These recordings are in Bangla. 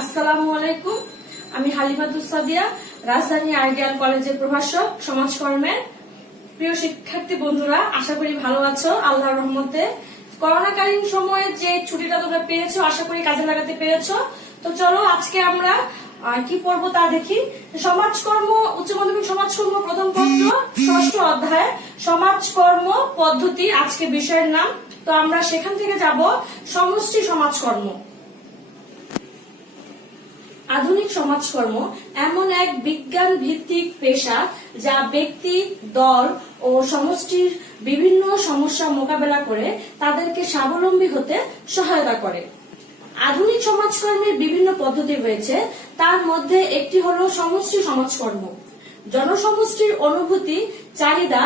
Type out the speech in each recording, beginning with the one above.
আসসালামু আলাইকুম। আমি হালিমাতুস সাদিয়া, রাজধানী আইডিয়াল কলেজের প্রভাষক সমাজকর্মের। প্রিয় শিক্ষার্থী বন্ধুরা, আশা করি ভালো আছো আল্লাহর রহমতে। করোনাকালীন সময়ে যে ছুটিটা তোমরা পেয়েছো, আশা করি কাজে লাগাতে পেরেছো। তো চলো আজকে আমরা কি পড়বো তা দেখি। সমাজকর্ম, উচ্চ মাধ্যমিক সমাজকর্ম প্রথম পত্র, ষষ্ঠ অধ্যায় সমাজকর্ম পদ্ধতি আজকে বিষয়ের নাম। তো আমরা সেখান থেকে যাব সমষ্টি সমাজকর্ম। আধুনিক সমাজকর্ম এমন এক বিজ্ঞান ভিত্তিক পেশা যা ব্যক্তি, দল ও সমষ্টির বিভিন্ন সমস্যা মোকাবেলা করে তাদেরকে স্বাবলম্বী হতে সহায়তা করে। আধুনিক সমাজকর্মের বিভিন্ন পদ্ধতি রয়েছে, তার মধ্যে একটি হলো সমষ্টি সমাজকর্ম। জনসমষ্টির অনুভূতি, চাহিদা,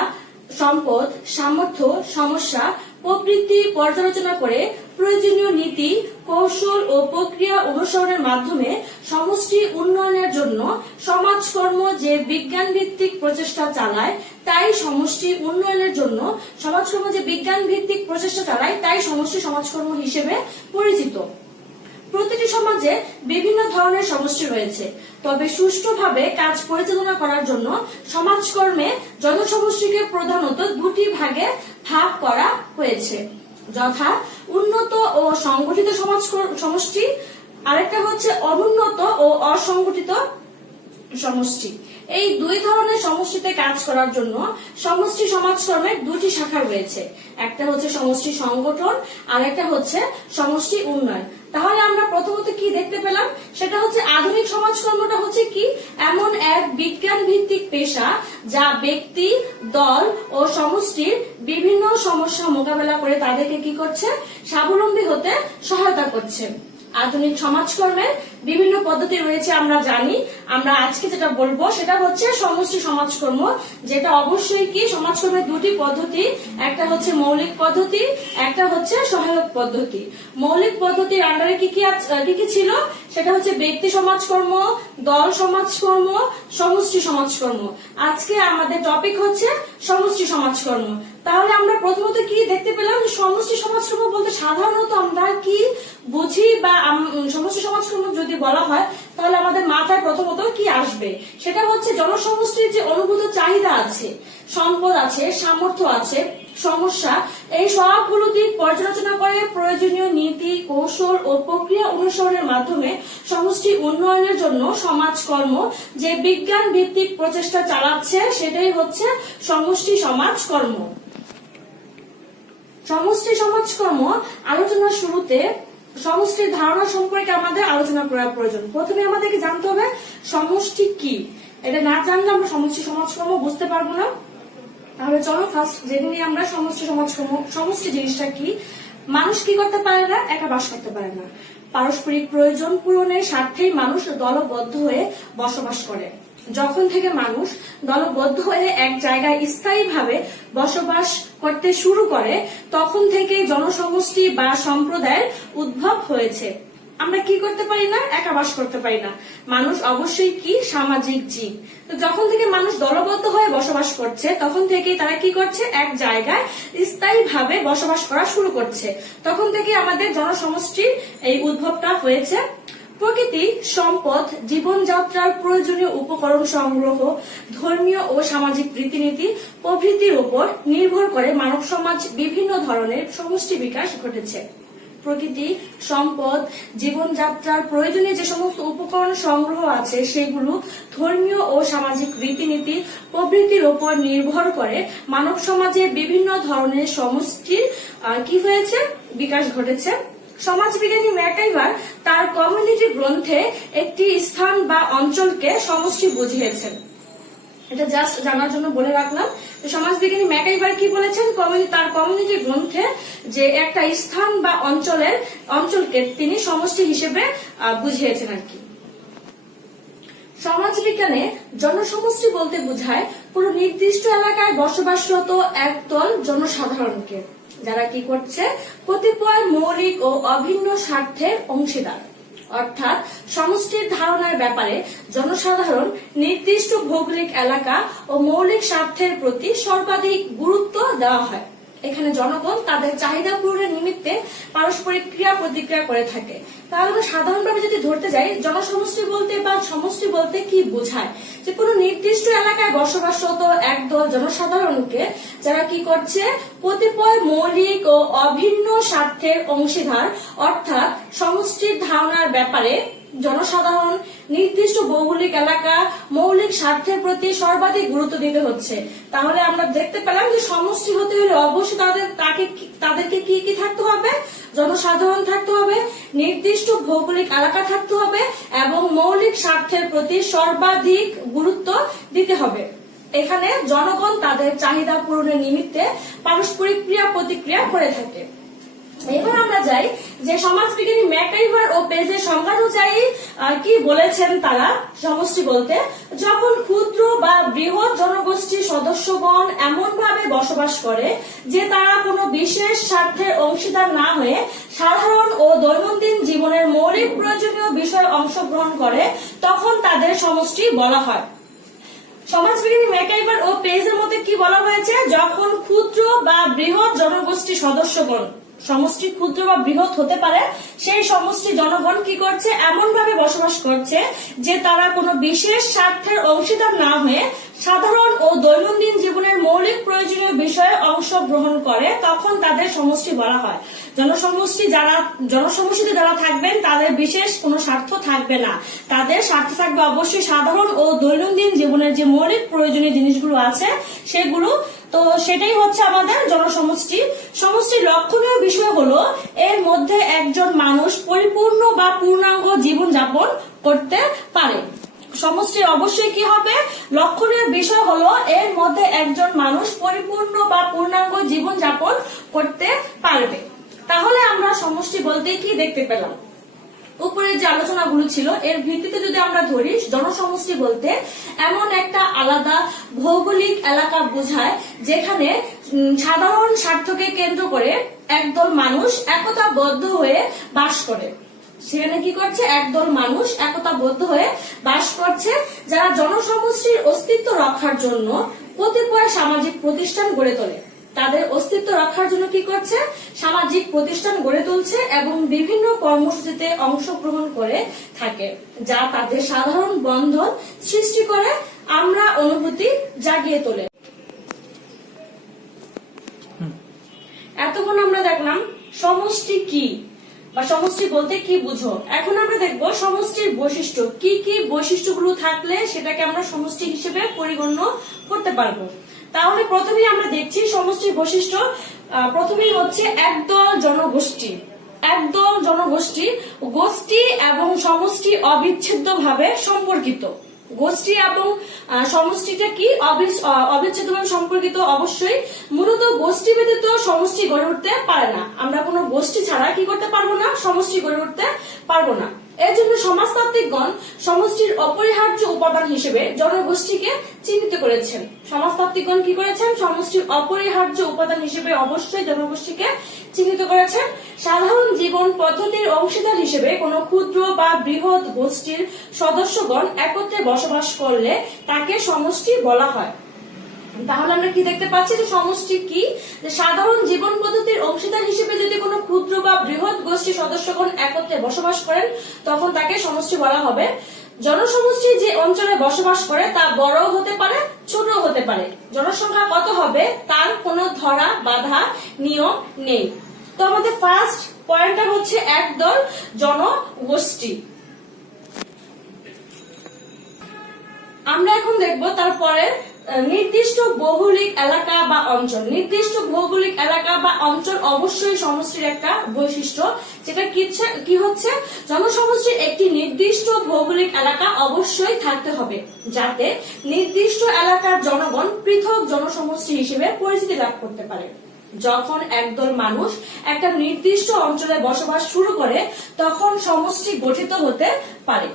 সম্পদ, সামর্থ্য, সমস্যা প্রভৃতি পর্যালোচনা করে প্রয়োজনীয় নীতি, কৌশল ও প্রক্রিয়া অনুসরণের মাধ্যমে সমষ্টি উন্নয়নের জন্য সমাজকর্ম যে বিজ্ঞান ভিত্তিক প্রচেষ্টা চালায় তাই সমষ্টি উন্নয়নের জন্য সমাজকর্ম যে বিজ্ঞান ভিত্তিক প্রচেষ্টা চালায় তাই সমষ্টি সমাজকর্ম হিসেবে পরিচিত। প্রতিটি সমাজে বিভিন্ন ধরনের সমষ্টি রয়েছে, তবে সুষ্ঠুভাবে কাজ পরিচালনা করার জন্য সমাজকর্মে জনসমষ্টিকে প্রধানত দুটি ভাগে ভাগ করা হয়েছে, যথা উন্নত ও সংগঠিত সমষ্টি, আরেকটা হচ্ছে অনুন্নত ও অসংগঠিত সমষ্টি। এই দুই ধরনের সমষ্টিতে কাজ করার জন্য সমষ্টি সমাজকর্মের দুটি শাখা রয়েছে, একটা হচ্ছে সমষ্টি সংগঠন আর একটা হচ্ছে সমষ্টি উন্নয়ন। তাহলে আমরা প্রথমত কি দেখতে পেলাম, সেটা হচ্ছে আধুনিক সমাজকর্মটা হচ্ছে কি এমন এক বিজ্ঞান ভিত্তিক পেশা যা ব্যক্তি, দল ও সমষ্টির বিভিন্ন সমস্যা মোকাবেলা করে তাদেরকে কি করছে, স্বাবলম্বী হতে সহায়তা করছে। আধুনিক সমাজকর্মের বিভিন্ন পদ্ধতি রয়েছে আমরা জানি। আমরা আজকে যেটা বলবো সেটা হচ্ছে সমষ্টি সমাজকর্ম, যেটা অবশ্যই কি সমাজকর্মের দুটি পদ্ধতি, একটা হচ্ছে মৌলিক পদ্ধতি, একটা হচ্ছে সহায়ক পদ্ধতি। মৌলিক পদ্ধতির আন্ডারে কি কি ছিল, সেটা হচ্ছে ব্যক্তি সমাজকর্ম, দল সমাজকর্ম, সমষ্টি সমাজকর্ম। আজকে আমাদের টপিক হচ্ছে সমষ্টি সমাজকর্ম। তাহলে আমরা প্রথমত কি দেখতে পেলাম, সমষ্টি সমাজকর্ম বলতে সাধারণত আমরা কি বুঝি, বা সমষ্টি সমাজকর্ম যদি বলা হয় তাহলে আমাদের মাথায় প্রথমত কি আসবে, সেটা হচ্ছে জনসমষ্টির যে অনুভূত চাহিদা আছে, সম্পদ আছে, সামর্থ্য আছে, সমস্যা, এই সবগুলো দিক পর্যালোচনা করে প্রয়োজনীয় নীতি, কৌশল ও প্রক্রিয়া অনুসরণের মাধ্যমে সমষ্টি উন্নয়নের জন্য সমাজকর্ম যে বিজ্ঞান ভিত্তিক প্রচেষ্টা চালাচ্ছে সেটাই হচ্ছে সমষ্টি সমাজকর্ম। সমষ্টি সমাজকর্ম আলোচনার শুরুতে সমষ্টির ধারণা সম্পর্কে আমাদের আলোচনা করা প্রয়োজন। প্রথমে আমাদেরকে জানতে হবে সমষ্টি কি, এটা না জানলে আমরা সমষ্টি সমাজকর্ম বুঝতে পারবো না। তাহলে চলো ফার্স্ট জেনে নিই আমরা সমষ্টি সমাজকর্ম। সমষ্টি জিনিসটা কি, মানুষ কি করতে পারে না, একা বাস করতে পারে না। পারস্পরিক প্রয়োজন পূরণের স্বার্থেই মানুষ দলবদ্ধ হয়ে বসবাস করে। যখন থেকে মানুষ দলবদ্ধ হয়ে এক জায়গায় স্থায়ীভাবে বসবাস করতে শুরু করে তখন থেকে জনসমষ্টি বা সম্প্রদায়ের উদ্ভব হয়েছে। আমরা কি করতে পারি না, একা বাস করতে পারি না। মানুষ অবশ্যই কি সামাজিক জীব। তো যখন থেকে মানুষ দলবদ্ধ হয়ে বসবাস করছে তখন থেকেই তারা কি করছে, এক জায়গায় স্থায়ীভাবে বসবাস করা শুরু করছে। তখন থেকে আমাদের জনসমষ্টির এই উদ্ভবটা হয়েছে। প্রকৃতি, সম্পদ, জীবনযাত্রার প্রয়োজনীয় উপকরণ সংগ্রহ, ধর্মীয় ও সামাজিক রীতিনীতি প্রভৃতির উপর নির্ভর করে মানব সমাজ বিভিন্ন ধরনের সমষ্টি বিকাশ ঘটেছে। প্রকৃতি, সম্পদ, জীবনযাত্রার প্রয়োজনীয় যে সমস্ত উপকরণ সংগ্রহ আছে সেগুলো ধর্মীয় ও সামাজিক রীতিনীতি প্রভৃতির উপর নির্ভর করে মানব সমাজে বিভিন্ন ধরনের সমষ্টির কি হয়েছে, বিকাশ ঘটেছে। সমাজবিজ্ঞানী ম্যাকাইভার তার কমিউনিটি গ্রন্থে একটি স্থান বা অঞ্চলকে সমষ্টি বুঝিয়েছেন। এটা জাস্ট জানার জন্য বলে রাখলাম। সমাজবিজ্ঞানী ম্যাকাইভার কি বলেছেন, তার কমিউনিটি গ্রন্থে যে একটা স্থান বা অঞ্চলকে তিনি সমষ্টি হিসেবে বুঝিয়েছেন আর কি। সমাজবিজ্ঞানে জনসমষ্টি বলতে বোঝায় পুরো নির্দিষ্ট এলাকায় বসবাসরত একদল জনসাধারণকে, যারা কি করছে, কতিপয় মৌলিক ও অভিন্ন স্বার্থের অংশীদার। অর্থাৎ সমষ্টির ধারণার ব্যাপারে জনসাধারণ নির্দিষ্ট ভৌগোলিক এলাকা ও মৌলিক স্বার্থের প্রতি সর্বাধিক গুরুত্ব দেওয়া হয়। এখানে জনগণ তাদের চাহিদা পূরণের নিমিত্তে পারস্পরিক ক্রিয়া প্রতিক্রিয়া করে থাকে। তাহলে আমরা সাধারণভাবে যদি ধরতে যাই, জনসমষ্টি বলতে বা সমষ্টি বলতে কি বোঝায়, যে কোনো নির্দিষ্ট এলাকায় বসবাসরত একদল জনসাধারণকে যারা কি করছে, কতিপয় মৌলিক ও অভিন্ন স্বার্থের অংশীদার, অর্থাৎ সমষ্টির ধারণার ব্যাপারে জনসাধারণ নির্দিষ্ট ভৌগোলিক এলাকা মৌলিক স্বার্থের প্রতি সর্বাধিক গুরুত্ব দিতে হচ্ছে। তাহলে আমরা দেখতে পেলাম যে সমষ্টি হতে হলে অবশ্যই তাদেরকে কি কি থাকতে হবে, জনসাধারণ থাকতে হবে, নির্দিষ্ট ভৌগোলিক এলাকা থাকতে হবে এবং মৌলিক স্বার্থের প্রতি সর্বাধিক গুরুত্ব দিতে হবে। এখানে জনগণ তাদের চাহিদা পূরণের নিমিত্তে পারস্পরিক ক্রিয়া প্রতিক্রিয়া করে থাকে। এবার আমরা যাই যে সমাজবিজ্ঞানী ম্যাকাইভার ও পেজের সংজ্ঞা অনুযায়ী কি বলেছেন তারা সমষ্টি বলতে, যখন ক্ষুদ্র বা বৃহৎ জনগোষ্ঠীর সদস্যগণ এমন ভাবে বসবাস করে যে তারা কোনো বিশেষ স্বার্থের অংশীদার না হয়ে সাধারণ ও দৈনন্দিন জীবনের মৌলিক প্রয়োজনীয় বিষয়ে অংশগ্রহণ করে, তখন তাদের সমষ্টি বলা হয়। সমাজবিজ্ঞানী ম্যাকাইভার ও পেজের মধ্যে কি বলা হয়েছে, যখন ক্ষুদ্র বা বৃহৎ জনগোষ্ঠীর সদস্যগণ, সমষ্টি ক্ষুদ্র বা বৃহৎ হতে পারে, সেই সমষ্টি জনগণ কি করছে, এমন ভাবে বসবাস করছে যে তারা কোনো বিশেষ স্বার্থের অংশীদার না হয়ে সাধারণ ও দৈনন্দিন জীবনের মৌলিক প্রয়োজনীয় বিষয়ে অংশগ্রহণ করে, তখন তাদের সমষ্টি বলা হয়। জনসমষ্টিতে যারা থাকবেন তাদের বিশেষ কোনো স্বার্থ থাকবে না, তাদের স্বার্থ থাকবে অবশ্যই সাধারণ ও দৈনন্দিন জীবনের যে মৌলিক প্রয়োজনীয় জিনিসগুলো আছে সেগুলো। তো সেটাই হচ্ছে আমাদের জনসমষ্টি। সমষ্টির লক্ষণীয় বিষয় হলো এর মধ্যে একজন মানুষ পরিপূর্ণ বা পূর্ণাঙ্গ জীবন যাপন করতে পারে। সমষ্টির অবশ্যই কি হবে, লক্ষণীয় বিষয় হলো এর মধ্যে একজন মানুষ পরিপূর্ণ বা পূর্ণাঙ্গ জীবন যাপন করতে পারবে। তাহলে আমরা সমষ্টি বলতে কি দেখতে পেলাম, উপরে যে আলোচনাগুলো ছিল এর ভিত্তিতে যদি আমরা ধরি, জনসমষ্টি বলতে এমন একটা আলাদা ভৌগোলিক এলাকা বোঝায় যেখানে সাধারণ স্বার্থকে কেন্দ্র করে একদল মানুষ একতাবদ্ধ হয়ে বাস করে। সেখানে কি করছে, একদল মানুষ একতাবদ্ধ হয়ে বাস করছে, যারা জনসমষ্টির অস্তিত্ব রক্ষার জন্য কতিপয় সামাজিক প্রতিষ্ঠান গড়ে তোলে। তাদের অস্তিত্ব রক্ষার জন্য কি করছে, সামাজিক প্রতিষ্ঠান গড়ে তুলছে এবং বিভিন্ন কর্মসূচিতে অংশগ্রহণ করে থাকে, যা তাদের সাধারণ বন্ধন সৃষ্টি করে, আমরা অনুভূতি জাগিয়ে তোলে। এতক্ষণ আমরা দেখলাম সমষ্টি কি বা সমষ্টি বলতে কি বুঝো। এখন আমরা দেখব সমষ্টির বৈশিষ্ট্য, কি কি বৈশিষ্ট্যগুলো থাকলে সেটাকে আমরা সমষ্টি হিসেবে পরিগণ্য করতে পারবো। তাহলে প্রথমেই আমরা দেখছি সমষ্টির বৈশিষ্ট্য। প্রথমেই হচ্ছে একদল জনগোষ্ঠী। একদল জনগোষ্ঠী, গোষ্ঠী এবং সমষ্টি অবিচ্ছেদ্যভাবে সম্পর্কিত। গোষ্ঠী এবং সমষ্টিটা কি অবিচ্ছেদ্যভাবে সম্পর্কিত। অবশ্যই মূলত গোষ্ঠী ব্যতীত সমষ্টি গড়ে উঠতে পারে না। আমরা কোনো গোষ্ঠী ছাড়া কি করতে পারবো না, সমষ্টি গড়ে উঠতে পারবো না। এর জন্য সমাজতাত্ত্বিকগণ সমষ্টির অপরিহার্য উপাদান হিসেবে জনগোষ্ঠীকে চিহ্নিত করেছেন। সমাজতাত্ত্বিকগণ কি করেছেন, সমষ্টির অপরিহার্য উপাদান হিসেবে অবশ্যই জনগোষ্ঠীকে চিহ্নিত করেছেন। সাধারণ জীবন পদ্ধতির অংশীদার হিসেবে কোন ক্ষুদ্র বা বৃহৎ গোষ্ঠীর সদস্যগণ একত্রে বসবাস করলে তাকে সমষ্টি বলা হয়। তাহলে আমরা কি দেখতে পাচ্ছি যে সমষ্টি কি, যে সাধারণ জীবন পদ্ধতির অংশীদার হিসেবে যদি কোনো ক্ষুদ্র বা বৃহৎ গোষ্ঠীর সদস্যগণ একত্রে বসবাস করেন তখন তাকে সমষ্টি বলা হবে। জনসমষ্টি যে অঞ্চলে বসবাস করে তা বড় হতে পারে, ছোট হতে পারে। জনসংখ্যা কত হবে তার কোনো ধরা বাধা নিয়ম নেই। তো আমাদের ফার্স্ট পয়েন্টটা হচ্ছে একদল জনগোষ্ঠী। আমরা এখন দেখব তারপরে নির্দিষ্ট ভৌগোলিক এলাকা বা অঞ্চল। নির্দিষ্ট ভৌগোলিক এলাকা বা অঞ্চল অবশ্যই সমষ্টির একটা বৈশিষ্ট্য, যেটা কি হচ্ছে, জনসমষ্টির একটি নির্দিষ্ট ভৌগোলিক এলাকা অবশ্যই থাকতে হবে যাতে নির্দিষ্ট এলাকার জনগণ পৃথক জনসমষ্টি হিসেবে পরিচিতি লাভ করতে পারে। যখন একদল মানুষ একটা নির্দিষ্ট অঞ্চলে বসবাস শুরু করে তখন সমষ্টি গঠিত হতে পারে।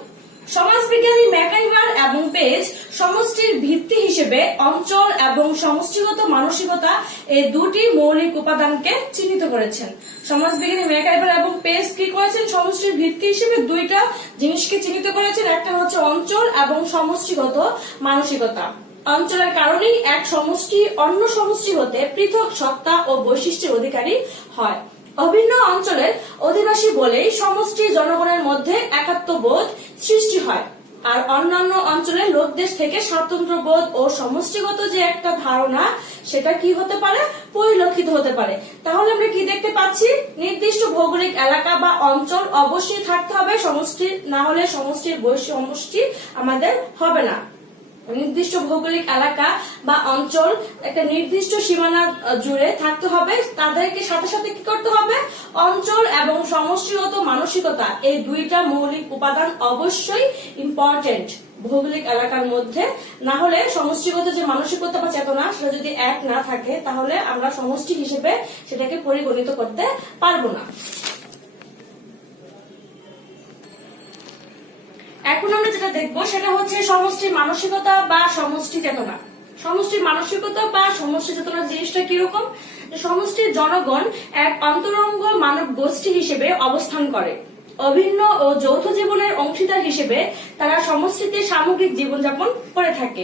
সমাজবিজ্ঞানী ম্যাকাইভার এবং পেজ সমষ্টির ভিত্তি হিসেবে অঞ্চল এবং সমষ্টিগত মানসিকতা এই দুটি মৌলিক উপাদানকে চিহ্নিত করেছেন। সমাজবিজ্ঞানী ম্যাকাইভার এবং পেজ কি করেছেন, সমষ্টির ভিত্তি হিসেবে দুইটা জিনিসকে চিহ্নিত করেছেন, একটা হচ্ছে অঞ্চল এবং সমষ্টিগত মানসিকতা। অঞ্চলের কারণেই এক সমষ্টি অন্য সমষ্টি হতে পৃথক সত্তা ও বৈশিষ্ট্যের অধিকারী হয়। অভিন্ন অঞ্চলের অধিবাসী বলেই সমষ্টি জনগণের মধ্যে একাত্মবোধ সৃষ্টি হয়। আর অন্যান্য অঞ্চলের লোকদেশ থেকে স্বাতন্ত্র্য বোধ ও সমষ্টিগত যে একটা ধারণা সেটা কি হতে পারে, পরিলক্ষিত হতে পারে। তাহলে আমরা কি দেখতে পাচ্ছি, নির্দিষ্ট ভৌগোলিক এলাকা বা অঞ্চল অবশ্যই থাকতে হবে সমষ্টি, না হলে সমষ্টির সমষ্টি আমাদের হবে না। নির্দিষ্ট ভৌগোলিক এলাকা বা অঞ্চল একটা নির্দিষ্ট সীমানা জুড়ে থাকতে হবে, তাদেরকে সাথে সাথে কি করতে হবে, অঞ্চল এবং সমষ্টিগত মানসিকতা এই দুইটা মৌলিক উপাদান অবশ্যই ইম্পর্টেন্ট ভৌগোলিক এলাকার মধ্যে। না হলে সমষ্টিগত যে মানসিকতা বা চেতনা সেটা যদি এক না থাকে তাহলে আমরা সমষ্টি হিসেবে সেটাকে পরিগণিত করতে পারবো না। এখন আমরা যেটা দেখবো সেটা হচ্ছে সমষ্টির মানসিকতা বা সমষ্টি চেতনা। সমষ্টির মানসিকতা বা সমষ্টি চেতনা জিনিসটা কিরকম, সমষ্টির জনগণ এক অন্তরঙ্গ মানব গোষ্ঠী হিসেবে অবস্থান করে। অভিন্ন ও যৌথ জীবনের অংশীদার হিসেবে তারা সমষ্টিতে সামগ্রিক জীবনযাপন করে থাকে।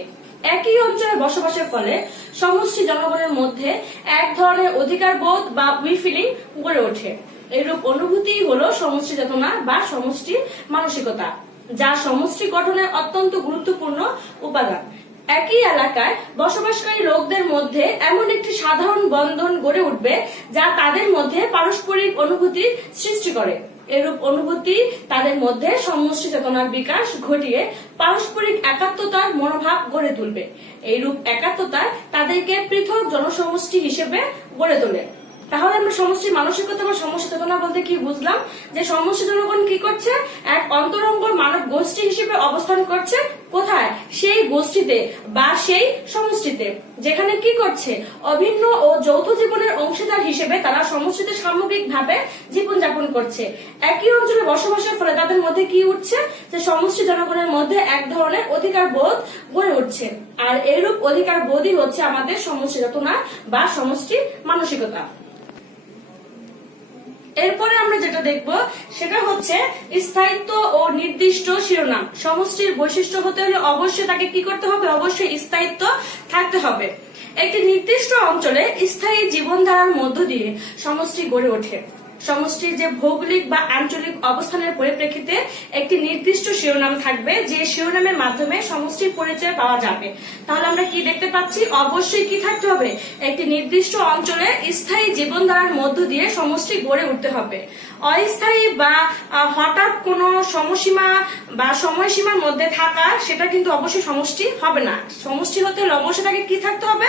একই অঞ্চলে বসবাসের ফলে সমষ্টি জনগণের মধ্যে এক ধরনের অধিকার বোধ বা উই ফিলিং গড়ে ওঠে। এইরূপ অনুভূতি হলো সমষ্টি চেতনা বা সমষ্টি মানসিকতা, যা সমষ্টি গঠনের অত্যন্ত গুরুত্বপূর্ণ উপাদান। একই এলাকায় বসবাসকারী লোকদের মধ্যে এমন একটি সাধারণ বন্ধন গড়ে উঠবে যা তাদের মধ্যে পারস্পরিক অনুভূতির সৃষ্টি করে। এরূপ অনুভূতি তাদের মধ্যে সমষ্টি চেতনার বিকাশ ঘটিয়ে পারস্পরিক একাত্মতার মনোভাব গড়ে তুলবে। এইরূপ একাত্মতা তাদেরকে পৃথক জনসমষ্টি হিসেবে গড়ে তোলে। তাহলে আমরা সমষ্টির মানসিকতা বা সমষ্টি চেতনা বলতে কি বুঝলাম, যে সমষ্টি জনগণ কি করছে, এক অন্তরঙ্গ মানব গোষ্ঠী হিসেবে অবস্থান করছে। কোথায়, সেই গোষ্ঠীতে বা সেই সমষ্টিতে, যেখানে কি করছে, অভিন্ন ও যৌথ জীবনের অংশীদার হিসেবে তারা সমষ্টিতে সামগ্রিকভাবে জীবনযাপন করছে। একই অঞ্চলে বসবাসের ফলে তাদের মধ্যে কি উঠছে, যে সমষ্টি জনগণের মধ্যে এক ধরনের অধিকার বোধ গড়ে উঠছে। আর এইরূপ অধিকার বোধই হচ্ছে আমাদের সমষ্টি চেতনা বা সমষ্টি মানসিকতা। এরপরে আমরা যেটা দেখব সেটা হচ্ছে স্থায়িত্ব ও নির্দিষ্ট শিরোনাম। সমষ্টির বৈশিষ্ট্য হতে হলে অবশ্যই তাকে কি করতে হবে, অবশ্যই স্থায়িত্ব থাকতে হবে। একটি নির্দিষ্ট অঞ্চলে স্থায়ী জীবনধারার মধ্য দিয়ে সমষ্টি গড়ে ওঠে। সমষ্টির যে ভৌগোলিক বা আঞ্চলিক অবস্থানের পরিপ্রেক্ষিতে একটি নির্দিষ্ট শিরোনাম থাকবে, যে শিরোনামের মাধ্যমে সমষ্টির পরিচয় পাওয়া যাবে। তাহলে আমরা কি দেখতে পাচ্ছি, অবশ্যই কি থাকতে হবে, একটি নির্দিষ্ট অঞ্চলে স্থায়ী জীবনধারার মধ্য দিয়ে সমষ্টি গড়ে উঠতে হবে। অস্থায়ী বা হঠাৎ কোনো সমসীমা বা সময়সীমার মধ্যে থাকা সেটা কিন্তু অবশ্যই সমষ্টি হবে না। সমষ্টি হতে হলে অবশ্যই তাকে কি থাকতে হবে,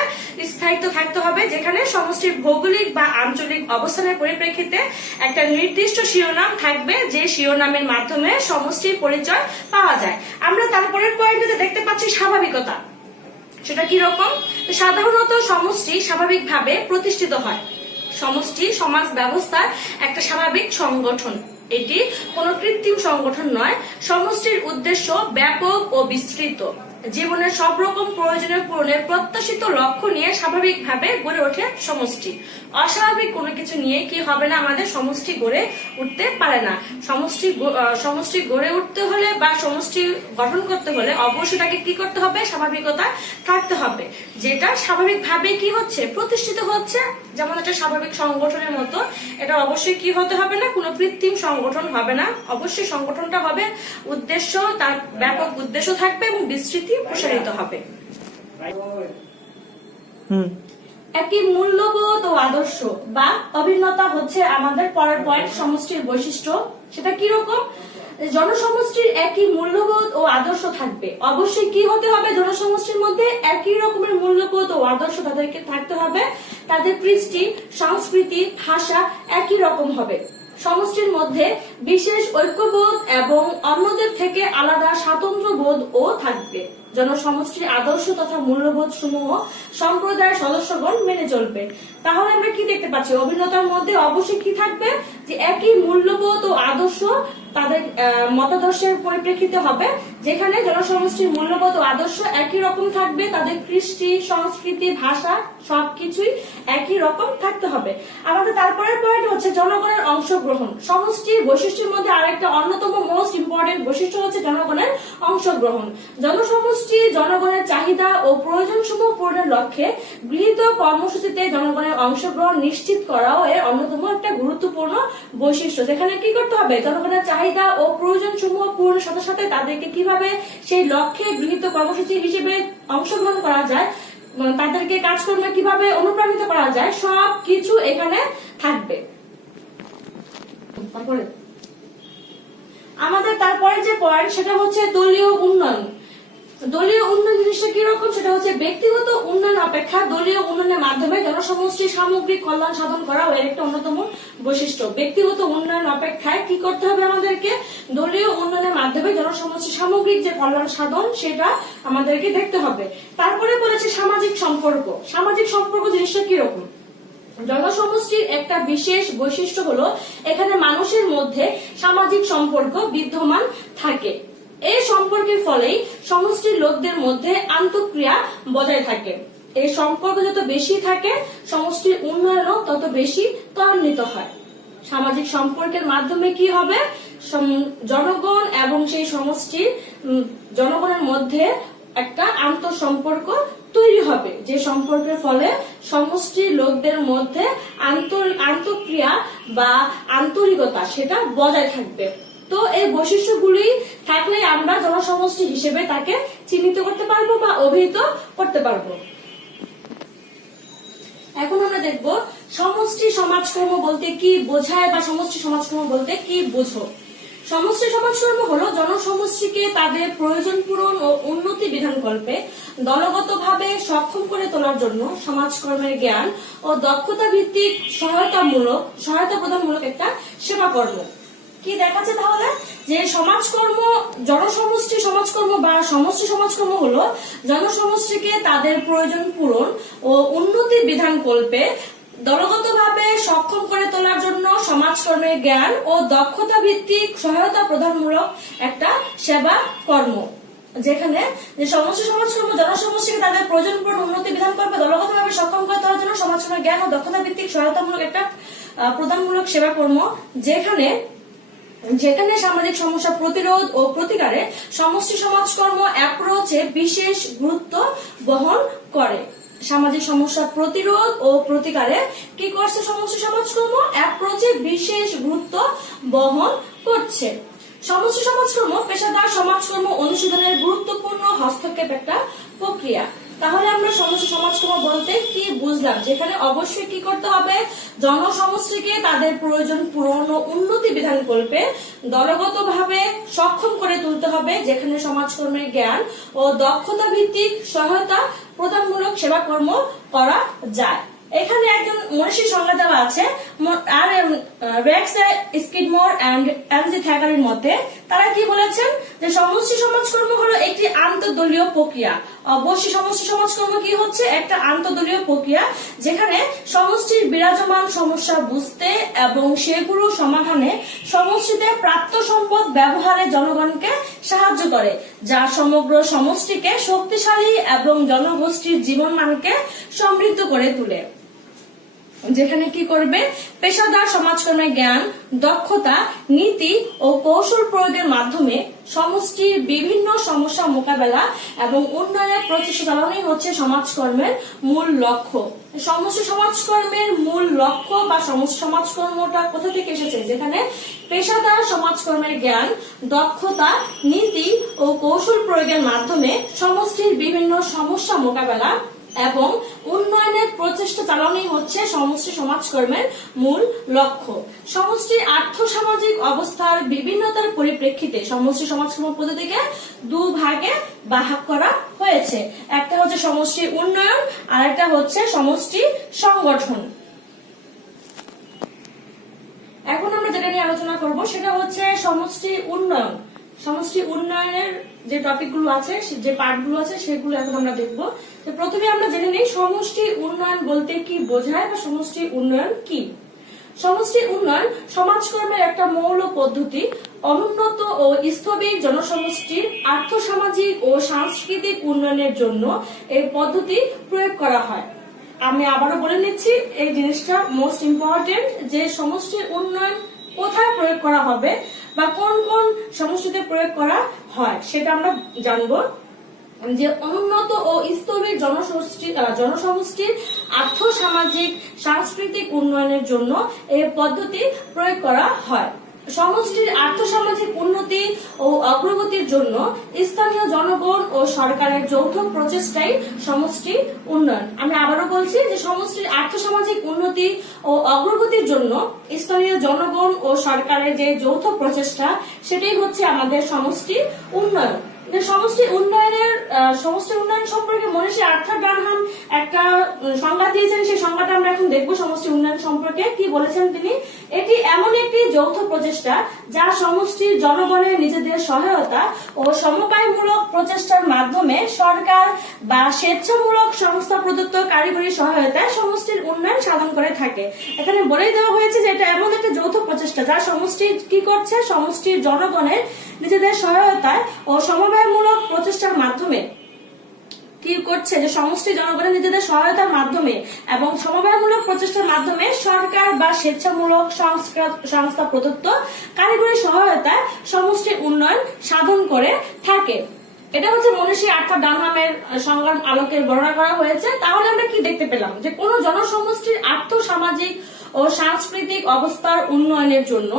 স্থায়িত্ব থাকতে হবে, যেখানে সমষ্টির ভৌগোলিক বা আঞ্চলিক অবস্থানের পরিপ্রেক্ষিতে একটা নির্দিষ্ট শিরোনাম থাকবে, যে শিরোনামের মাধ্যমে সমষ্টির পরিচয় পাওয়া যায়। আমরা তারপরের পয়েন্টে দেখতে পাচ্ছি স্বাভাবিকতা। সেটা কি রকম, সাধারণত সমষ্টি স্বাভাবিকভাবে প্রতিষ্ঠিত হয়। সমষ্টি সমাজ ব্যবস্থার একটা স্বাভাবিক সংগঠন, এটি কোনো কৃত্রিম সংগঠন নয়। সমষ্টির উদ্দেশ্য ব্যাপক ও বিস্তৃত। জীবনের সব রকম প্রয়োজনীয় পূরণের প্রত্যাশিত লক্ষ্য নিয়ে স্বাভাবিকভাবে গড়ে ওঠে সমষ্টি। অস্বাভাবিক কোনো কিছু নিয়ে কি হবে না, আমাদের সমষ্টি গড়ে উঠতে পারে না। সমষ্টি গড়ে উঠতে হলে বা সমষ্টি গঠন করতে হলে অবশ্যই তাকে কি করতে হবে, স্বাভাবিকতা থাকতে হবে, যেটা স্বাভাবিকভাবে কি হচ্ছে, প্রতিষ্ঠিত হচ্ছে। যেমন একটা স্বাভাবিক সংগঠনের মতো এটা অবশ্যই কি হতে হবে না, কোনো কৃত্রিম সংগঠন হবে না। অবশ্যই সংগঠনটা হবে উদ্দেশ্য, তার ব্যাপক উদ্দেশ্য থাকবে এবং বিস্তৃতি প্রসারিত হবে। একই মূল্যবোধ ও আদর্শ বা অভিন্নতা হচ্ছে আমাদের পরের পয়েন্ট, সমষ্টির বৈশিষ্ট্য। সেটা কি রকম, জনসমষ্টির একই মূল্যবোধ ও আদর্শ থাকবে। অবশ্যই কি হতে হবে, জনসমষ্টির মধ্যে একই রকমের মূল্যবোধ ও আদর্শ তাদেরকে থাকতে হবে। তাদের কৃষ্টি, সংস্কৃতি, ভাষা একই রকম হবে। সমষ্টির মধ্যে বিশেষ ঐক্যবোধ এবং অন্যদের থেকে আলাদা স্বাতন্ত্র বোধ ও থাকবে। জনসমষ্টির আদর্শ তথা মূল্যবোধ সমূহ সম্প্রদায়ের সদস্যগণ মেনে চলবে। তাহলে আমরা কি দেখতে পাচ্ছি, অভিন্নতার মধ্যে অবশ্যই কি থাকবে, যে একই মূল্যবোধ ও আদর্শ তাদের মতাদর্শের পরিপ্রেক্ষিতে হবে, যেখানে জনসমষ্টির মূল্যবোধ ও আদর্শ একই রকম থাকবে, তাদের কৃষ্টি, সংস্কৃতি, ভাষা সবকিছুই একই রকম থাকতে হবে। আমাদের তারপরের পয়েন্ট হচ্ছে জনগণের অংশগ্রহণ। সমষ্টির বৈশিষ্ট্যের মধ্যে আরেকটা অন্যতম মোস্ট ইম্পর্টেন্ট বৈশিষ্ট্য হচ্ছে জনগণের অংশগ্রহণ। জনসমষ্টি জনগণের চাহিদা ও প্রয়োজন সমূহ পূরণের লক্ষ্যে গৃহীত কর্মসূচিতে জনগণের অংশগ্রহণ নিশ্চিত করাও এর অন্যতম একটা গুরুত্বপূর্ণ বৈশিষ্ট্য। যেখানে কি করতে হবে, জনগণের চাহিদা ও প্রয়োজন সমূহ পূরণের সাথে সাথে তাদেরকে কিভাবে সেই লক্ষ্যে গৃহীত কর্মসূচি হিসেবে অংশগ্রহণ করা যায়, তাদেরকে কাজকর্মে কিভাবে অনুপ্রাণিত করা যায়, সব কিছু এখানে থাকবে। আমাদের তারপরে যে পয়েন্ট সেটা হচ্ছে দলীয় উন্নয়ন। দলীয় উন্নয়ন জিনিসটা কি রকম, সেটা হচ্ছে ব্যক্তিগত উন্নয়ন অপেক্ষা দলীয় উন্নয়নের মাধ্যমে জনসমষ্টির সামগ্রিক কল্যাণ সাধন করা এর একটা অন্যতম বৈশিষ্ট্য। ব্যক্তিগত উন্নয়ন অপেক্ষায় কি করতে হবে, আমাদেরকে দলীয় উন্নয়নের মাধ্যমে জনসমষ্টির সামগ্রিক যে কল্যাণ সাধন সেটা আমাদেরকে দেখতে হবে। তারপরে বলেছে সামাজিক সম্পর্ক। সামাজিক সম্পর্ক জিনিসটা কি রকম, জনসমষ্টির একটা বিশেষ বৈশিষ্ট্য হলো এখানে মানুষের মধ্যে সামাজিক সম্পর্ক বিদ্যমান থাকে। এই সম্পর্কের ফলেই সমষ্টির লোকদের মধ্যে আন্তঃক্রিয়া বজায় থাকে। এই সম্পর্ক যত বেশি থাকে সমষ্টির উন্নয়নও তত বেশি ত্বরান্বিত হয়। সামাজিক সম্পর্কের মাধ্যমে কি হবে, জনগণ এবং সেই সমষ্টির জনগণের মধ্যে একটা আন্তঃসম্পর্ক তৈরি হবে, যে সম্পর্কের ফলে সমষ্টির লোকদের মধ্যে আন্তঃক্রিয়া বা আন্তরিকতা সেটা বজায় থাকবে। তো এই বৈশিষ্ট্যগুলি থাকলে আমরা জনসমষ্টি হিসেবে তাকে চিহ্নিত করতে পারবো বা অভিহিত করতে পারবো। এখন আমরা দেখব সমষ্টি সমাজকর্ম বলতে কি বোঝায় বা সমষ্টি সমাজকর্ম বলতে কি বোঝো। সমষ্টি সমাজকর্ম হলো জনসমষ্টিকে তাদের প্রয়োজন পূরণ ও উন্নতি বিধানকল্পে দলগতভাবে সক্ষম করে তোলার জন্য সমাজকর্মের জ্ঞান ও দক্ষতা ভিত্তিক সহায়তা প্রদানমূলক একটা সেবা কর্ম। কি দেখাচ্ছে তাহলে, যে সমাজকর্ম, জনসমষ্টি সমাজকর্ম বা সমষ্টি সমাজকর্ম হলো জনসমষ্টিকে তাদের প্রয়োজন পূরণ ও উন্নতি বিধানকল্পে দলগতভাবে সক্ষম করে তোলার জন্য সমাজকর্মের জ্ঞান ও দক্ষতা ভিত্তিক সহায়তা প্রদানমূলক একটা সেবা কর্ম। যেখানে যে সমষ্টি সমাজকর্ম জনসমষ্টিকে তাদের প্রয়োজন পূরণ উন্নতি বিধানকল্পে দলগতভাবে সক্ষম করে তোলার জন্য সমাজকর্মের জ্ঞান ও দক্ষতা ভিত্তিক সহায়তামূলক একটা প্রদানমূলক সেবা কর্ম, যেখানে সামাজিক সমস্যা প্রতিরোধ ও প্রতিকারে সমষ্টি সমাজকর্ম অ্যাপ্রোচে বিশেষ গুরুত্ব বহন করে। সামাজিক সমস্যা প্রতিরোধ ও প্রতিকারে কি করছে সমষ্টি সমাজকর্ম, অ্যাপ্রোচে বিশেষ গুরুত্ব বহন করছে। সমষ্টি সমাজকর্ম পেশাদার সমাজকর্ম অনুশীলনের গুরুত্বপূর্ণ হস্তক্ষেপ একটা প্রক্রিয়া। তাহলে আমরা সমষ্টি সমাজকর্ম বলতে কি বুঝলাম, যেখানে অবশ্যই কি করতে হবে, জনসমষ্টিকে তাদের প্রয়োজন পূরণ ও উন্নতি বিধানকল্পে দলগতভাবে সক্ষম করে তুলতে হবে, যেখানে সমাজকর্মের জ্ঞান ও দক্ষতা ভিত্তিক সহায়তা প্রদানমূলক সেবা কর্ম করা যায়। এখানে একজন মনীষীর সংজ্ঞা দেওয়া আছে, আর রেক্স স্কিডমোর এন্ড এমজি থ্যাকারির মতে তারা কি বলেছেন, যে সমষ্টি সমাজকর্ম হলো একটি আন্তঃদলীয় প্রক্রিয়া। অবশ্যই সমষ্টি সমাজকর্ম কি হচ্ছে, একটা আন্তঃদলীয় প্রক্রিয়া, যেখানে সমষ্টির বিরাজমান সমস্যা বুঝতে এবং সেগুলো সমাধানে সমষ্টিতে প্রাপ্ত সম্পদ ব্যবহারে জনগণকে সাহায্য করে, যা সমগ্র সমষ্টিকে শক্তিশালী এবং জনগোষ্ঠীর জীবনমানকে সমৃদ্ধ করে তোলে। যেখানে কি করবে, পেশাদার সমাজকর্মের জ্ঞান, দক্ষতা, নীতি ও কৌশল প্রয়োগের মাধ্যমে সমষ্টির বিভিন্ন সমস্যা মোকাবেলা এবং উন্নয়নের প্রচেষ্টা চালানোই হচ্ছে সমাজকর্মের মূল লক্ষ্য। সমষ্টি সমাজকর্মের মূল লক্ষ্য বা সমষ্টি সমাজকর্মটা কোথা থেকে এসেছে, যেখানে পেশাদার সমাজকর্মের জ্ঞান, দক্ষতা, নীতি ও কৌশল প্রয়োগের মাধ্যমে সমষ্টির বিভিন্ন সমস্যা মোকাবেলা এবং উন্নয়নের প্রচেষ্টা চালানোই হচ্ছে সমষ্টি সমাজকর্মের মূল লক্ষ্য। সমষ্টির আর্থ-সামাজিক অবস্থার বিভিন্নতার পরিপ্রেক্ষিতে সমষ্টি সমাজকর্ম পদ্ধতিকে দুভাগে ভাগ করা হয়েছে। একটা হচ্ছে সমষ্টি উন্নয়ন আর একটা হচ্ছে সমষ্টি সংগঠন। এখন আমরা যেটা নিয়ে আলোচনা করব সেটা হচ্ছে সমষ্টি উন্নয়ন। সমষ্টি উন্নয়নের যে টপিকগুলো আছে, যে পার্টগুলো আছে, সেগুলো এখন আমরা দেখবো। তো প্রথমে আমরা জেনে নিই সমষ্টি উন্নয়ন বলতে কি বোঝায় বা সমষ্টি উন্নয়ন কি। সমষ্টি উন্নয়ন সমাজকর্মের একটা মৌল পদ্ধতি। অনুন্নত ও স্থবির জনসমষ্টির আর্থসামাজিক ও সাংস্কৃতিক উন্নয়নের জন্য এই পদ্ধতি প্রয়োগ করা হয়। আমি আবারও বলে নিচ্ছি, এই জিনিসটা মোস্ট ইম্পর্টেন্ট, যে সমষ্টির উন্নয়ন কোথায় প্রয়োগ করা হবে বা কোন কোন সমষ্টিতে প্রয়োগ করা হয় সেটা আমরা জানবো। যে অনুন্নত ও স্থবির জনসমষ্টির আর্থসামাজিক সাংস্কৃতিক উন্নয়নের জন্য এই পদ্ধতি প্রয়োগ করা হয়। সমষ্টির আর্থসামাজিক উন্নতি ও অগ্রগতির জন্য স্থানীয় জনগণ ও সরকারের যৌথ প্রচেষ্টাই সমষ্টি উন্নয়ন। আমি আবারও বলছি যে সমষ্টির আর্থসামাজিক উন্নতি ও অগ্রগতির জন্য স্থানীয় জনগণ ও সরকারের যে যৌথ প্রচেষ্টা সেটাই হচ্ছে আমাদের সমষ্টি উন্নয়ন। সমষ্টি উন্নয়ন সম্পর্কে মনীষী আর্থার ডানহাম একটা সংজ্ঞা দিয়েছেন। সেই সংজ্ঞাটা আমরা এখন দেখবো। সমষ্টি উন্নয়ন সম্পর্কে কি বলেছেন তিনি? এটি এমন একটি যৌথ প্রচেষ্টা যা সমষ্টির জনগণের নিজেদের সহায়তা ও সমবায়মূলক প্রচেষ্টার মাধ্যমে সরকার বা স্বেচ্ছামূলক সংস্থা প্রদত্ত কারিগরি সহায়তায় সমষ্টির উন্নয়ন সাধন করে থাকে। এখানে বলেই দেওয়া হয়েছে যে এটা এমন একটা যৌথ প্রচেষ্টা যা সমষ্টি কি করছে, সমষ্টির জনগণের নিজেদের সহায়তায় ও সমবায়মূলক প্রচেষ্টার মাধ্যমে কি করছে, যে সমষ্টি জনগণের নিজেদের সহায়তার মাধ্যমে এবং সমবায়মূলক প্রচেষ্টার মাধ্যমে সরকার বা স্বেচ্ছামূলক সংস্থা প্রদত্ত কারিগরি সহায়তায় সমষ্টির উন্নয়ন সাধন করে থাকে। এটা হচ্ছে মনীষী আর্থার ডানহামের সংজ্ঞার আলোকে বর্ণনা করা হয়েছে। তাহলে আমরা কি দেখতে পেলাম? যে কোন জনসমষ্টির আর্থসামাজিক ও সাংস্কৃতিক অবস্থার উন্নয়নের জন্য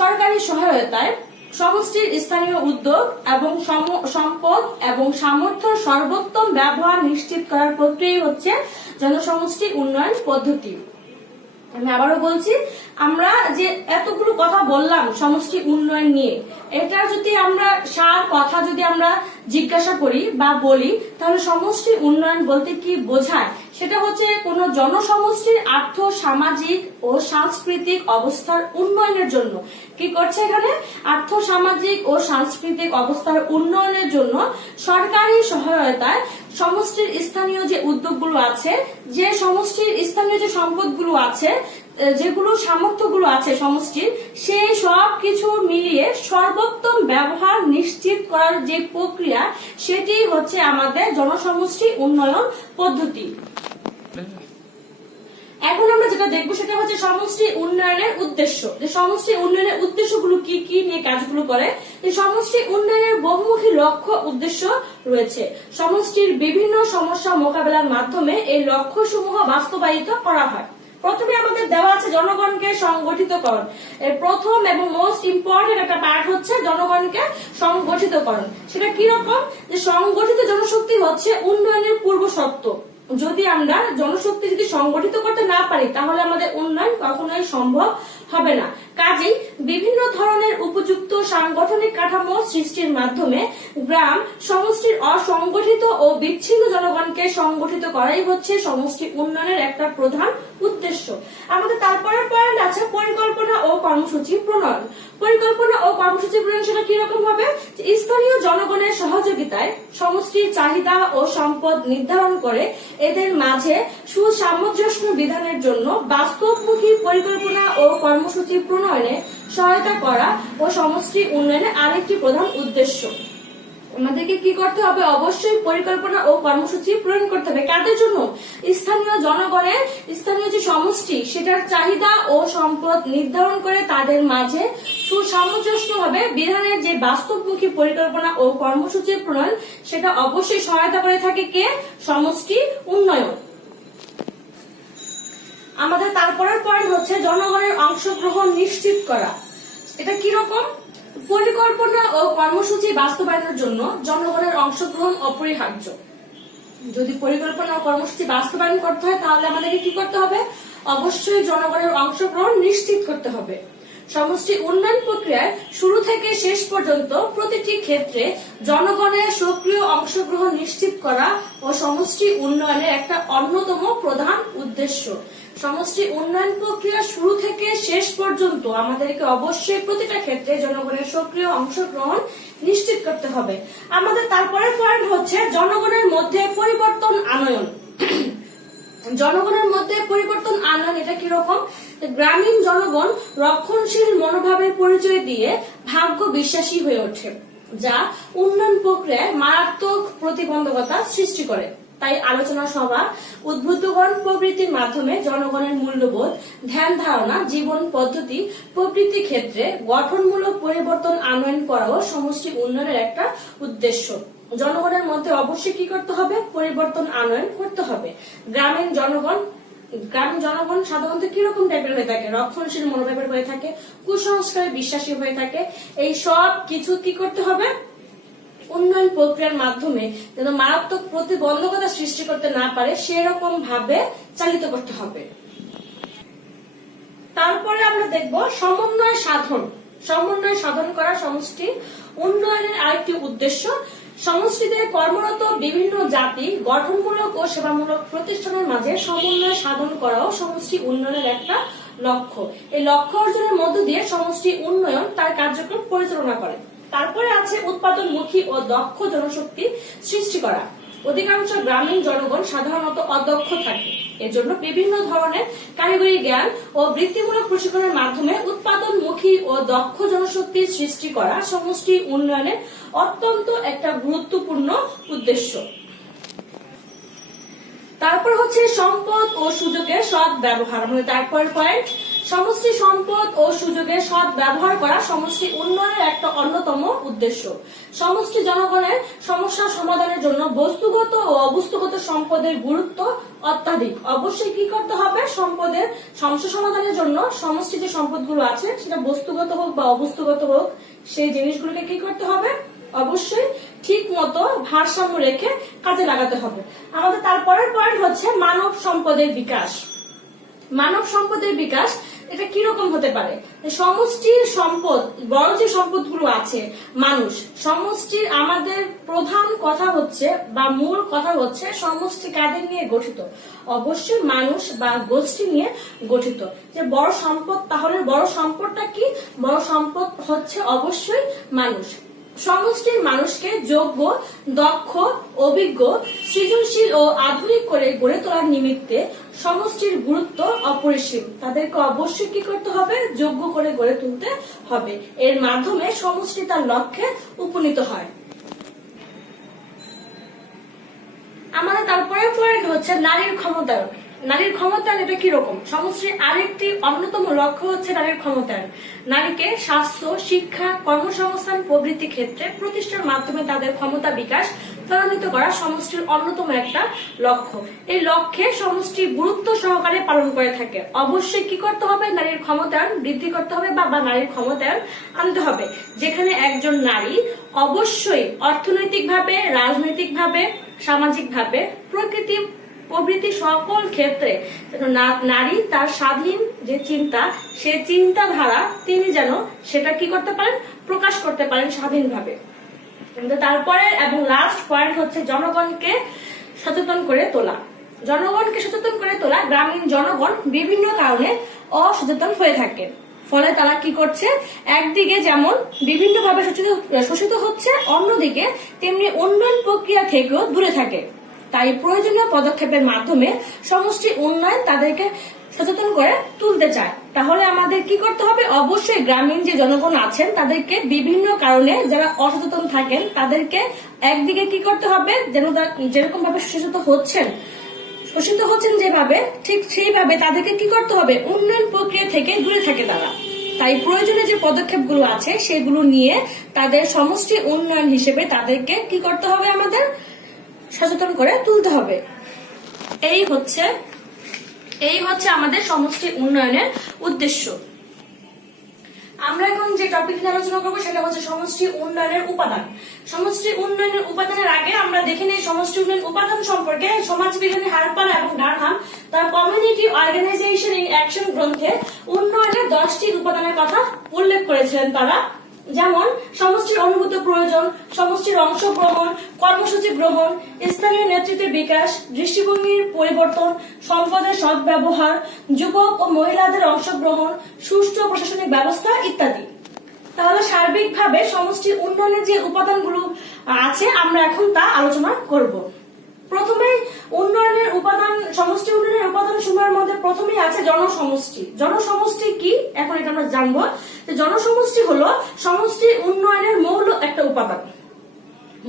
সরকারি সহায়তায় সমষ্টির স্থানীয় উদ্যোগ এবং সম্পদ এবং সামর্থ্যের সর্বোত্তম ব্যবহার নিশ্চিত করার প্রক্রিয়া হচ্ছে জনসমষ্টি উন্নয়ন পদ্ধতি। আমি আবারও বলছি, আমরা যে এতগুলো কথা বললাম সমষ্টি উন্নয়ন নিয়ে, এটা যদি আমরা সার কথা যদি আমরা জিজ্ঞাসা করি বা বলি, তাহলে সমষ্টি উন্নয়ন বলতে কি বোঝায়? সেটা হচ্ছে কোন জনসমষ্টির আর্থ সামাজিক ও সাংস্কৃতিক অবস্থার উন্নয়নের জন্য কি করছে, এখানে আর্থ সামাজিক ও সাংস্কৃতিক অবস্থার উন্নয়নের জন্য সরকারি সহায়তায় সমষ্টির স্থানীয় যে উদ্যোগগুলো আছে, যে সমষ্টির স্থানীয় যে সম্পদগুলো আছে, যেগুলো সামর্থ্যগুলো আছে সমষ্টির, সেই সব কিছু মিলিয়ে সর্বোত্তম ব্যবহার নিশ্চিত করার যে প্রক্রিয়া, সেটি হচ্ছে আমাদের জনসমষ্টি উন্নয়ন পদ্ধতি। এখন আমরা যেটা দেখবো সেটা হচ্ছে সমষ্টি উন্নয়নের উদ্দেশ্য। যে সমষ্টি উন্নয়নের উদ্দেশ্যগুলো কি কি নিয়ে কাজগুলো করে। এই সমষ্টি উন্নয়নের বহুমুখী লক্ষ্য উদ্দেশ্য রয়েছে। সমষ্টির বিভিন্ন সমস্যা মোকাবেলার মাধ্যমে এই লক্ষ্যসমূহ বাস্তবায়িত করা হয়। প্রথমে আমাদের দেওয়া আছে জনগণকে সংগঠিতকরণ। এর প্রথম এবং মোস্ট ইম্পর্টেন্ট একটা পার্ট হচ্ছে জনগণকে সংগঠিতকরণ। সেটা কি রকম? যে সংগঠিত জনশক্তি হচ্ছে উন্নয়নের পূর্ব শর্ত। যদি আমরা জনশক্তি যদি সংগঠিত করতে না পারি, তাহলে আমাদের উন্নয়ন কখনোই সম্ভব হবে না। কাজেই বিভিন্ন ধরনের উপযুক্ত সাংগঠনিক কাঠামো সৃষ্টির মাধ্যমে গ্রাম সমষ্টির অসংগঠিত ও বিচ্ছিন্ন জনগণকে সংগঠিত করাই হচ্ছে সমষ্টি উন্নয়নের একটা প্রধান উদ্দেশ্য। আমাদের তারপরের পয়েন্ট আছে পরিকল্পনা ও কর্মসূচি প্রণয়ন। পরিকল্পনা ও কর্মসূচি প্রণয়ন সেটা কিরকম হবে? স্থানীয় জনগণের সহযোগিতায় সমষ্টির চাহিদা ও সম্পদ নির্ধারণ করে এদের মাঝে সুসামঞ্জস্য বিধানের জন্য বাস্তবমুখী পরিকল্পনা ও কর্মসূচি প্রণয়নে সহায়তা করা ও সমষ্টি উন্নয়নের আরেকটি প্রধান উদ্দেশ্য। আমাদেরকে কি করতে হবে? অবশ্যই পরিকল্পনা ও কর্মসূচি প্রণয়ন করতে হবে। কাদের জন্য? স্থানীয় জনগণের, স্থানীয় যে সমষ্টি সেটার চাহিদা ও সম্পদ নির্ধারণ করে তাদের মাঝে সুসামঞ্জস্যভাবে বিধানের যে বাস্তবমুখী পরিকল্পনা ও কর্মসূচি প্রণয়ন, সেটা অবশ্যই সহায়তা করে থাকে কে? সমষ্টি উন্নয়ন। আমাদের তারপরের পয়েন্ট হচ্ছে জনগণের অংশগ্রহণ নিশ্চিত করা। এটা কিরকম? পরিকল্পনা ও কর্মসূচি বাস্তবায়নের জন্য জনগণের অংশগ্রহণ অপরিহার্য। যদি পরিকল্পনা ও কর্মসূচি বাস্তবায়ন করতে হয়, তাহলে আমাদেরকে কি করতে হবে? অবশ্যই জনগণের অংশগ্রহণ নিশ্চিত করতে হবে। সমষ্টি উন্নয়ন প্রক্রিয়ায় শুরু থেকে শেষ পর্যন্ত প্রতিটি ক্ষেত্রে জনগণের সক্রিয় অংশগ্রহণ নিশ্চিত করা ও সমষ্টি উন্নয়নের একটা অন্যতম প্রধান উদ্দেশ্য। সমষ্টি উন্নয়ন প্রক্রিয়া শুরু থেকে শেষ পর্যন্ত আমাদেরকে অবশ্যই প্রতিটা ক্ষেত্রে জনগণের সক্রিয় অংশগ্রহণ নিশ্চিত করতে হবে। আমাদের তারপরের পয়েন্ট হচ্ছে জনগণের মধ্যে পরিবর্তন আনয়ন। জনগণের মধ্যে পরিবর্তন আনয়ন এটা কিরকম? গ্রামীণ জনগণ রক্ষণশীল মনোভাবের পরিচয় দিয়ে ভাগ্য বিশ্বাসী হয়ে ওঠে, যা উন্নয়ন প্রক্রিয়ায় মারাত্মক প্রতিবন্ধকতা সৃষ্টি করে। তাই আলোচনা সভা, উদ্বুদ্ধকরণ প্রবৃত্তির মাধ্যমে জনগণের মূল্যবোধ, ধ্যান ধারণা, জীবন পদ্ধতি প্রভৃতি ক্ষেত্রে গঠনমূলক পরিবর্তন আনয়ন করাও সমষ্টি উন্নয়নের একটা উদ্দেশ্য। জনগণের মধ্যে অবশ্যই কি করতে হবে? পরিবর্তন আনয়ন করতে হবে। গ্রামীণ জনগণ সাধারণত কিরকম টাইপের হয়ে থাকে? রক্ষণশীল মনোভাবের হয়ে থাকে, কুসংস্কারে বিশ্বাসী হয়ে থাকে। এই সব কিছু কি করতে হবে? উন্নয়ন প্রক্রিয়ার মাধ্যমে যেন মারাত্মক প্রতিবন্ধকতা সৃষ্টি করতে না পারে সেরকম ভাবে চালিত করতে হবে। তারপরে আমরা দেখব সমন্বয় সাধন করা সমষ্টি উন্নয়নের আরেকটি উদ্দেশ্য। সমষ্টিতে কর্মরত বিভিন্ন জাতি, গঠনমূলক ও সেবামূলক প্রতিষ্ঠানের মাঝে সমন্বয় সাধন করাও সমষ্টি উন্নয়নের একটা লক্ষ্য। এই লক্ষ্য অর্জনের মধ্য দিয়ে সমষ্টি উন্নয়ন তার কার্যক্রম পরিচালনা করে। তারপরে আছে উৎপাদনমুখী ও দক্ষ জনশক্তি সৃষ্টি করা। অধিকাংশ গ্রামীণ জনগণ সাধারণত অদক্ষ থাকে। এজন্য বিভিন্ন ধরনের কারিগরি জ্ঞান ও বৃত্তিমূলক প্রশিক্ষণের মাধ্যমে উৎপাদনমুখী ও দক্ষ জনশক্তি সৃষ্টি করা সমষ্টি উন্নয়নের অত্যন্ত একটা গুরুত্বপূর্ণ উদ্দেশ্য। তারপর হচ্ছে সম্পদ ও সুযোগের সৎ ব্যবহার। তারপর পয়েন্ট, সমষ্টি সম্পদ ও সুযোগের সৎ ব্যবহার করা সমষ্টি উন্নয়নের একটা অন্যতম উদ্দেশ্য। সমষ্টি জনগণের সমস্যা সমাধানের জন্য বস্তুগত ও অবস্তুগত সম্পদের গুরুত্ব অত্যাধিক। অবশ্যই কি করতে হবে? সম্পদের সমস্যা সমাধানের জন্য সমষ্টি যে সম্পদগুলো আছে সেটা বস্তুগত হোক বা অবস্তুগত হোক, সেই জিনিসগুলোকে কি করতে হবে? অবশ্যই ঠিক মতো ভারসাম্য রেখে কাজে লাগাতে হবে। আমাদের তারপরের পয়েন্ট হচ্ছে মানব সম্পদের বিকাশ। মানব সম্পদের বিকাশ এটা কিরকম হতে পারে? সমষ্টির সম্পদ, বড় যে সম্পদগুলো আছে, মানুষ সমষ্টির, আমাদের প্রধান কথা হচ্ছে বা মূল কথা হচ্ছে সমষ্টি কাদের নিয়ে গঠিত? অবশ্যই মানুষ বা গোষ্ঠী নিয়ে গঠিত। যে বড় সম্পদ, তাহলে বড় সম্পদটা কি? বড় সম্পদ হচ্ছে অবশ্যই মানুষ। সমষ্টির মানুষকে যোগ্য, দক্ষ, অভিজ্ঞ, সৃজনশীল ও আধুনিক করে গড়ে তোলার নিমিত্তে সমষ্টির গুরুত্ব অপরিসীম। তাদেরকে অবশ্যই কি করতে হবে? যোগ্য করে গড়ে তুলতে হবে। এর মাধ্যমে সমষ্টি তার লক্ষ্যে উপনীত হয়। আমাদের তারপরে পয়েন্ট হচ্ছে নারীর ক্ষমতায়ন। নারীর ক্ষমতায়ন এটা কিরকম? সমষ্টির আরেকটি অন্যতম লক্ষ্য হচ্ছে নারীর ক্ষমতায়ন। নারীকে স্বাস্থ্য, শিক্ষা, কর্মসংস্থান প্রভৃতি ক্ষেত্রে প্রতিষ্ঠার মাধ্যমে তাদের ক্ষমতা বিকাশ ত্বরান্বিত করা সমষ্টির অন্যতম একটা লক্ষ্য। এই লক্ষ্যে সমষ্টি গুরুত্ব সহকারে পালন করে থাকে। অবশ্যই কি করতে হবে? নারীর ক্ষমতায়ন বৃদ্ধি করতে হবে বা নারীর ক্ষমতায়ন আনতে হবে, যেখানে একজন নারী অবশ্যই অর্থনৈতিকভাবে, রাজনৈতিকভাবে, সামাজিকভাবে, প্রভৃতি সকল ক্ষেত্রে নারী তার স্বাধীন যে চিন্তা, সে চিন্তাধারা তিনি যেন সেটা কি করতে পারেন? প্রকাশ করতে পারেন স্বাধীনভাবে। তারপরে এবং লাস্ট পয়েন্ট হচ্ছে জনগণকে সচেতন করে তোলা। জনগণকে সচেতন করে তোলা। গ্রামীণ জনগণ বিভিন্ন কারণে অসচেতন হয়ে থাকে, ফলে তারা কি করছে? একদিকে যেমন বিভিন্নভাবে শোষিত হচ্ছে, অন্যদিকে তেমনি উন্নয়ন প্রক্রিয়া থেকেও দূরে থাকে। তাই প্রয়োজনীয় পদক্ষেপের মাধ্যমে সমষ্টি উন্নয়ন তাদেরকে সচেতন করে তুলতে চায়। তাহলে আমাদের কি করতে হবে? অবশ্যই গ্রামীণ যে জনগণ আছেন তাদেরকে বিভিন্ন কারণে যারা অসচেতন থাকেন তাদেরকে একদিকে কি করতে হবে? যেন যেরকম ভাবে শোষিত হচ্ছেন যেভাবে, ঠিক সেইভাবে তাদেরকে কি করতে হবে? উন্নয়ন প্রক্রিয়া থেকে দূরে থাকে তারা। তাই প্রয়োজনীয় যে পদক্ষেপগুলো আছে সেগুলো নিয়ে তাদের সমষ্টি উন্নয়ন হিসেবে তাদেরকে কি করতে হবে? আমাদের সচেতন করে তুলতে হবে। এই হচ্ছে আমাদের সমষ্টি উন্নয়নের উদ্দেশ্য। আমরা এখন যে টপিক নিয়ে আলোচনা করবো সেটা হচ্ছে সমষ্টি উন্নয়নের উপাদান। সমষ্টি উন্নয়নের উপাদানের আগে আমরা দেখে নিই সমষ্টি উন্নয়ন উপাদান সম্পর্কে। সমাজবিজ্ঞানী হার্পার এবং ডারহাম তার কমিউনিটি অর্গানাইজেশন ইন অ্যাকশন গ্রন্থে উন্নয়নের 10টি উপাদানের কথা উল্লেখ করেছিলেন তারা। যেমন সমষ্টির অনুভূত প্রয়োজন, সমষ্টির অংশগ্রহণ, কর্মসূচি গ্রহণ, স্থানীয় নেতৃত্বের বিকাশ, দৃষ্টিভঙ্গির পরিবর্তন, সম্পদের সদ্ব্যবহার, যুবক ও মহিলাদের অংশগ্রহণ, সুষ্ঠু প্রশাসনিক ব্যবস্থা ইত্যাদি। তাহলে সার্বিকভাবে সমষ্টির উন্নয়নের যে উপাদানগুলো আছে আমরা এখন তা আলোচনা করব। প্রথমে উন্নয়নের উপাদান, সমষ্টি উন্নয়নের উপাদান সমূহের মধ্যে প্রথমেই আছে জনসমষ্টি। জনসমষ্টি কি, এখন এটা আমরা জানবো। জনসমষ্টি হলো সমষ্টি উন্নয়নের মৌল একটা উপাদান।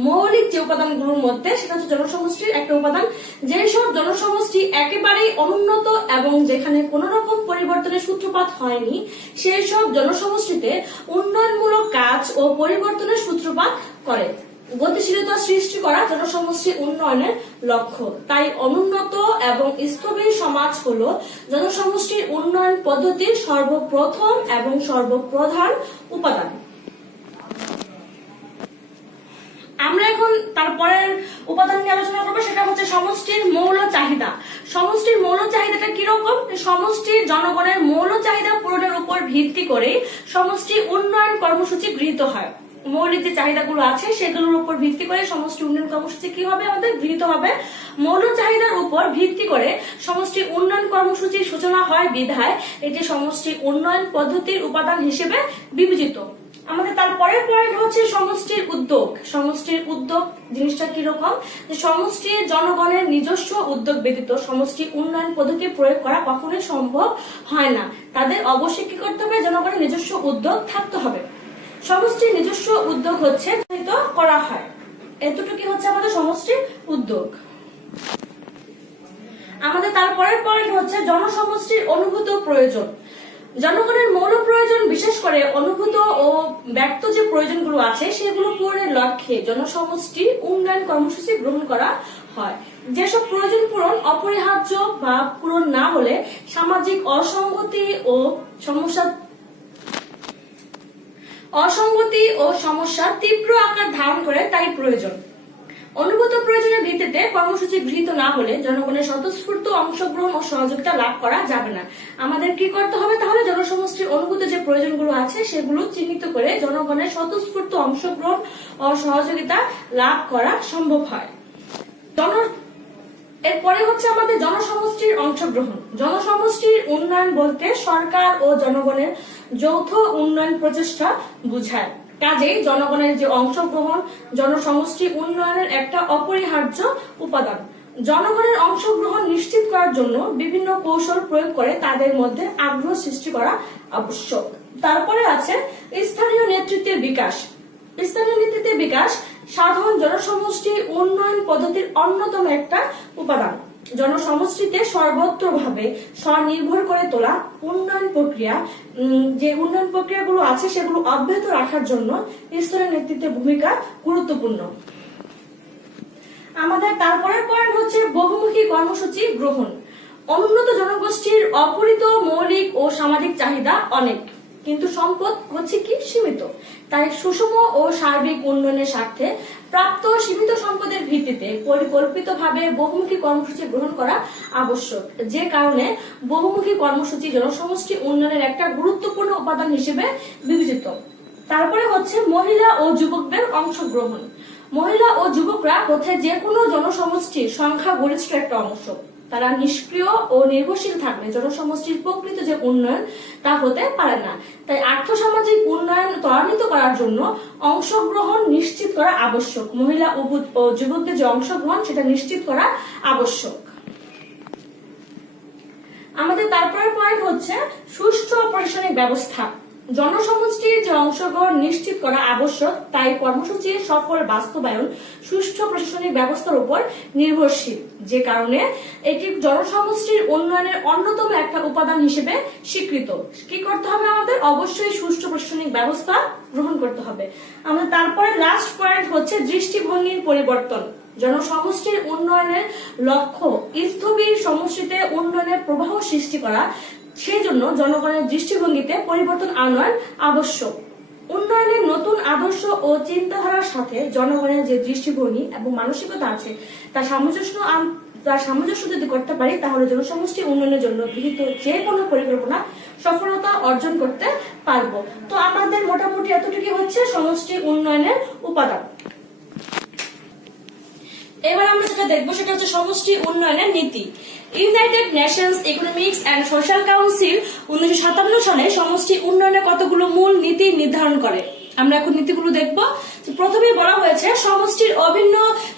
মৌলিক যে উপাদানগুলোর মধ্যে সেটা হচ্ছে জনসমষ্টির একটা উপাদান। যেসব জনসমষ্টি একেবারেই অনুন্নত এবং যেখানে কোন রকম পরিবর্তনের সূত্রপাত হয়নি, সেই সব জনসমষ্টিতে উন্নয়নমূলক কাজ ও পরিবর্তনের সূত্রপাত করে। গতিশীলতা সৃষ্টি করা জনসমষ্টি উন্নয়নের লক্ষ্য। তাই অনুন্নত এবং স্থবির সমাজ হলো জনসমষ্টির উন্নয়ন পদ্ধতির সর্বপ্রথম এবং সর্বপ্রধান উপাদান। আমরা এখন তারপরের উপাদান নিয়ে আলোচনা করবো, সেটা হচ্ছে সমষ্টির মৌল চাহিদা। সমষ্টির মৌল চাহিদাটা কিরকম? সমষ্টির জনগণের মৌল চাহিদা পূরণের উপর ভিত্তি করে সমষ্টি উন্নয়ন কর্মসূচি গৃহীত হয়। মৌলিক যে চাহিদাগুলো আছে সেগুলোর উপর ভিত্তি করে সমষ্টি উন্নয়ন কর্মসূচি কি হবে, আমাদের গৃহীত হবে। মৌল চাহিদার উপর ভিত্তি করে সমষ্টি উন্নয়ন কর্মসূচির সূচনা হয় বিধায় এটি সমষ্টি উন্নয়ন পদ্ধতির উপাদান হিসেবে বিবেচিত। আমাদের তারপরের পয়েন্ট হচ্ছে সমষ্টির উদ্যোগ। সমষ্টির উদ্যোগ জিনিসটা কিরকম? যে সমষ্টির জনগণের নিজস্ব উদ্যোগ ব্যতীত সমষ্টি উন্নয়ন পদ্ধতি প্রয়োগ করা কখনোই সম্ভব হয় না। তাদের অবশ্যই কি করতে হবে? জনগণের নিজস্ব উদ্যোগ থাকতে হবে। সমষ্টির নিজস্ব উদ্যোগ হচ্ছে করা হয়। এতটুকু হচ্ছে আমাদের সমষ্টির উদ্যোগ। আমাদের তারপরের পয়েন্ট হচ্ছে জনসমষ্টির অনুভূত প্রয়োজন। জনগণের মৌল প্রয়োজন, বিশেষ করে অনুভূত ও ব্যক্ত যে প্রয়োজনগুলো আছে সেগুলো পূরণের লক্ষ্যে জনসমষ্টি উন্নয়ন কর্মসূচি গ্রহণ করা হয়। যেসব প্রয়োজন পূরণ অপরিহার্য বা পূরণ না হলে সামাজিক অসঙ্গতি ও সমস্যা তীব্র আকার ধারণ করে, তাই প্রয়োজন। অনুভূত প্রয়োজনের ভিত্তিতে কর্মসূচি গৃহীত না হলে জনগণের স্বতঃস্ফূর্ত অংশগ্রহণ ও সহযোগিতা লাভ করা যাবে না। আমাদের কি করতে হবে তাহলে? জনসমষ্টির অনুভূত যে প্রয়োজনগুলো আছে সেগুলো চিহ্নিত করে জনগণের স্বতঃস্ফূর্ত অংশগ্রহণ ও সহযোগিতা লাভ করা সম্ভব হয়। এরপরে হচ্ছে আমাদের জনসমষ্টির অংশগ্রহণ। জনসমষ্টির উন্নয়ন বলতে সরকার ও জনগণের যৌথ উন্নয়ন প্রচেষ্টা বুঝায়। কাজেই জনগণের যে অংশগ্রহণ জনসমষ্টি উন্নয়নের একটা অপরিহার্য উপাদান। জনগণের অংশগ্রহণ নিশ্চিত করার জন্য বিভিন্ন কৌশল প্রয়োগ করে তাদের মধ্যে আগ্রহ সৃষ্টি করা আবশ্যক। তারপরে আছে স্থানীয় নেতৃত্বের বিকাশ। স্থানীয় নেতৃত্বের বিকাশ সাধারণ জনসমষ্টি উন্নয়ন পদ্ধতির অন্যতম একটা উপাদান। জনসমষ্টিতে সর্বত্রভাবে স্বনির্ভর করে তোলা উন্নয়ন প্রক্রিয়া, যে উন্নয়ন প্রক্রিয়াগুলো আছে সেগুলো অব্যাহত রাখার জন্য স্থানীয় নেতৃত্বের ভূমিকা গুরুত্বপূর্ণ। আমাদের তারপরের পয়েন্ট হচ্ছে বহুমুখী কর্মসূচি গ্রহণ। অনুন্নত জনগোষ্ঠীর অপরিত মৌলিক ও সামাজিক চাহিদা অনেক, কিন্তু সম্পদ হচ্ছে কি সীমিত। তাই সুষম ও সার্বিক উন্নয়নের স্বার্থে প্রাপ্ত সীমিত সম্পদের ভিত্তিতে পরিকল্পিতভাবে বহুমুখী কর্মসূচি গ্রহণ করা আবশ্যক। যে কারণে বহুমুখী কর্মসূচি জনসমষ্টি উন্নয়নের একটা গুরুত্বপূর্ণ উপাদান হিসেবে বিবেচিত। তারপরে হচ্ছে মহিলা ও যুবকদের অংশগ্রহণ। মহিলা ও যুবকরা হচ্ছে যে কোনো জনসমষ্টির সংখ্যা গরিষ্ঠ একটা অংশ। তারা নিষ্ক্রিয় ও নির্ভরশীল থাকলে জনসমষ্টির প্রকৃত যে উন্নয়ন তা হতে পারে না। তাই আর্থসামাজিক উন্নয়ন ত্বরান্বিত করার জন্য অংশগ্রহণ নিশ্চিত করা আবশ্যক। মহিলা ও যুবকদের যে অংশগ্রহণ সেটা নিশ্চিত করা আবশ্যক। আমাদের তারপরের পয়েন্ট হচ্ছে সুষ্ঠু প্রশাসনিক ব্যবস্থা। জনসমষ্টির যে অংশগ্রহণ নিশ্চিত করা আবশ্যক, তাই কর্মসূচির সফল বাস্তবায়ন সুষ্ঠু প্রশাসনিক ব্যবস্থার উপর নির্ভরশীল। যে কারণে এটি জনসমষ্টির উন্নয়নের অন্যতম একটা উপাদান হিসেবে স্বীকৃত। কি করতে হবে আমাদের? অবশ্যই সুষ্ঠু প্রশাসনিক ব্যবস্থা গ্রহণ করতে হবে। আমাদের তারপরে লাস্ট পয়েন্ট হচ্ছে দৃষ্টিভঙ্গির পরিবর্তন। জনসমষ্টির উন্নয়নের লক্ষ্য স্থবির সমষ্টিতে উন্নয়নের প্রবাহ সৃষ্টি করা, সেই জন্য জনগণের দৃষ্টিভঙ্গিতে পরিবর্তন আনার আবশ্যক। উন্নয়নের নতুন আদর্শ ও চিন্তাধারার সাথে জনগণের যে দৃষ্টিভঙ্গি এবং মানসিকতা আছে তার সামঞ্জস্য যদি করতে পারি তাহলে জনসমষ্টি উন্নয়নের জন্য গৃহীত যে কোনো পরিকল্পনা সফলতা অর্জন করতে পারবো। তো আমাদের মোটামুটি এতটুকু হচ্ছে সমষ্টি উন্নয়নের উপাদান। এবার আমরা যেটা দেখবো সেটা হচ্ছে সমষ্টি উন্নয়নের নীতি। United Nations economics and social council 1957 সালে সমষ্টি উন্নয়নের কতগুলো মূল নীতি নির্ধারণ করে। আমরা এখন নীতিগুলো দেখবো। প্রথমেই বলা হয়েছে সমষ্টির অভিন্ন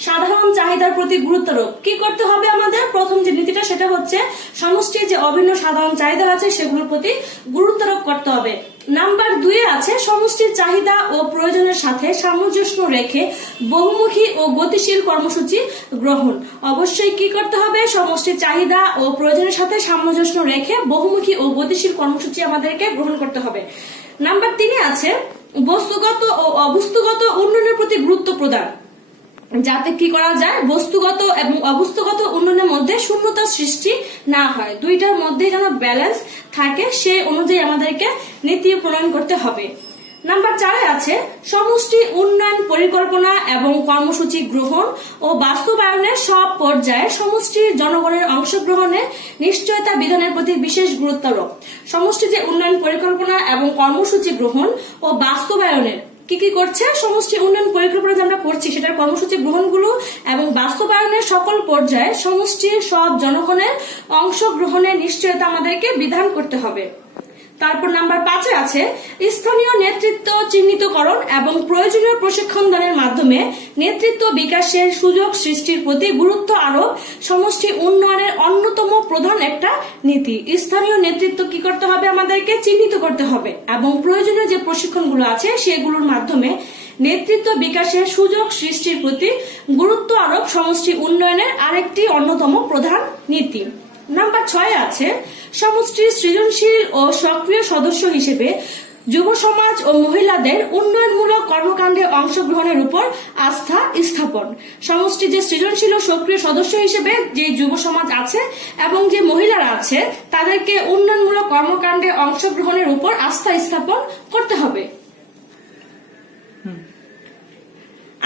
সাধারণ চাহিদার প্রতি গুরুত্বারোপ। কি করতে হবে আমাদের? প্রথম যে নীতিটা সেটা হচ্ছে সমষ্টির যে অভিন্ন সাধারণ চাহিদা আছে সেগুলোর প্রতি গুরুত্বারোপ করতে হবে। নাম্বার 2 আছে সমষ্টির চাহিদা ও প্রয়োজনের সাথে সামঞ্জস্য রেখে বহুমুখী ও গতিশীল কর্মসূচি গ্রহণ। অবশ্যই কি করতে হবে? সমষ্টির চাহিদা ও প্রয়োজনের সাথে সামঞ্জস্য রেখে বহুমুখী ও গতিশীল কর্মসূচি আমাদেরকে গ্রহণ করতে হবে। নাম্বার 3 আছে বস্তুগত ও অবস্তুগত উন্নয়নের প্রতি গুরুত্ব প্রদান, যাতে কি করা যায় বস্তুগত এবং অবস্তুগত উন্নয়নের মধ্যে শূন্যতা সৃষ্টি না হয়, দুইটার মধ্যে যেন ব্যালেন্স থাকে সেই অনুযায়ী আমাদেরকে নীতি প্রণয়ন করতে হবে। নাম্বার 4 আছে সমষ্টি উন্নয়ন পরিকল্পনা এবং কর্মসূচি গ্রহণ ও বাস্তবায়নের সব পর্যায়ে সমষ্টির জনগণের অংশগ্রহণে নিশ্চয়তা বিধানের প্রতি বিশেষ গুরুত্ব আরোপ। সমষ্টি যে উন্নয়ন পরিকল্পনা এবং কর্মসূচি গ্রহণ ও বাস্তবায়নের কি কি করছে, সমষ্টি উন্নয়ন পরিকল্পনা যে আমরা করছি সেটার কর্মসূচি গ্রহণগুলো এবং বাস্তবায়নের সকল পর্যায়ে সমষ্টির সব জনগণের অংশগ্রহণের নিশ্চয়তা আমাদেরকে বিধান করতে হবে। তারপর নাম্বার 5 আছে স্থানীয় নেতৃত্ব চিহ্নিতকরণ এবং প্রয়োজনীয় প্রশিক্ষণ দানের মাধ্যমে নেতৃত্ব বিকাশের সুযোগ সৃষ্টির প্রতি গুরুত্ব আরোপ সমষ্টি উন্নয়নের অন্যতম প্রধান একটা নীতি। স্থানীয় নেতৃত্ব কি করতে হবে? আমাদেরকে চিহ্নিত করতে হবে এবং প্রয়োজনীয় যে প্রশিক্ষণগুলো আছে সেগুলোর মাধ্যমে নেতৃত্ব বিকাশের সুযোগ সৃষ্টির প্রতি গুরুত্ব আরোপ সমষ্টি উন্নয়নের আরেকটি অন্যতম প্রধান নীতি। নাম্বার 6 আছে সমষ্টির সৃজনশীল ও সক্রিয় সদস্য হিসেবে যুব সমাজ ও মহিলাদের উন্নয়নমূলক কর্মকাণ্ডে অংশগ্রহণের উপর আস্থা স্থাপন। সমষ্টি যে সৃজনশীল ও সক্রিয় সদস্য হিসেবে যে যুব সমাজ আছে এবং যে মহিলারা আছে তাদেরকে উন্নয়নমূলক কর্মকাণ্ডে অংশগ্রহণের উপর আস্থা স্থাপন করতে হবে।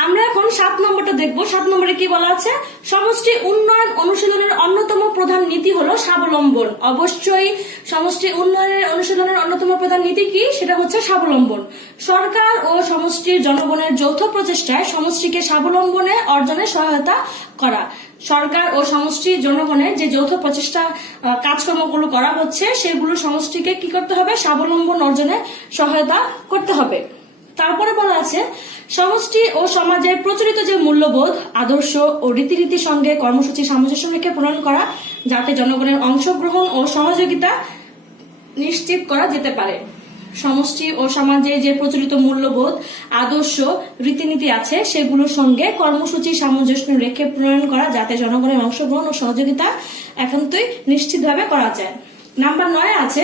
আমরা এখন 7 নম্বরটা দেখবো। 7 নম্বরে কি বলা আছে? সমষ্টি উন্নয়ন অনুশীলনের অন্যতম প্রধান নীতি হলো স্বাবলম্বন। অবশ্যই সমষ্টি উন্নয়নের অনুশীলনের অন্যতম প্রধান নীতি কি? সেটা হচ্ছে স্বাবলম্বন। সরকার ও সমষ্টির জনগণের যৌথ প্রচেষ্টায় সমষ্টিকে স্বাবলম্বনে অর্জনে সহায়তা করা। সরকার ও সমষ্টির জনগণের যে যৌথ প্রচেষ্টা কাজকর্মগুলো করা হচ্ছে সেগুলো সমষ্টিকে কি করতে হবে? স্বাবলম্বন অর্জনে সহায়তা করতে হবে। তারপরে বলা আছে সমষ্টি ও সমাজের প্রচলিত যে মূল্যবোধ আদর্শ ও রীতিনীতির সঙ্গে কর্মসূচি সামঞ্জস্য রেখে প্রণয়ন করা, যাতে জনগণের অংশগ্রহণ ও সহযোগিতা নিশ্চিত করা যেতে পারে। সমষ্টি ও সমাজের যে প্রচলিত মূল্যবোধ আদর্শ রীতিনীতি আছে সেগুলোর সঙ্গে কর্মসূচি সামঞ্জস্য রেখে প্রণয়ন করা, যাতে জনগণের অংশগ্রহণ ও সহযোগিতা একান্তই নিশ্চিতভাবে করা যায়। নাম্বার 9 আছে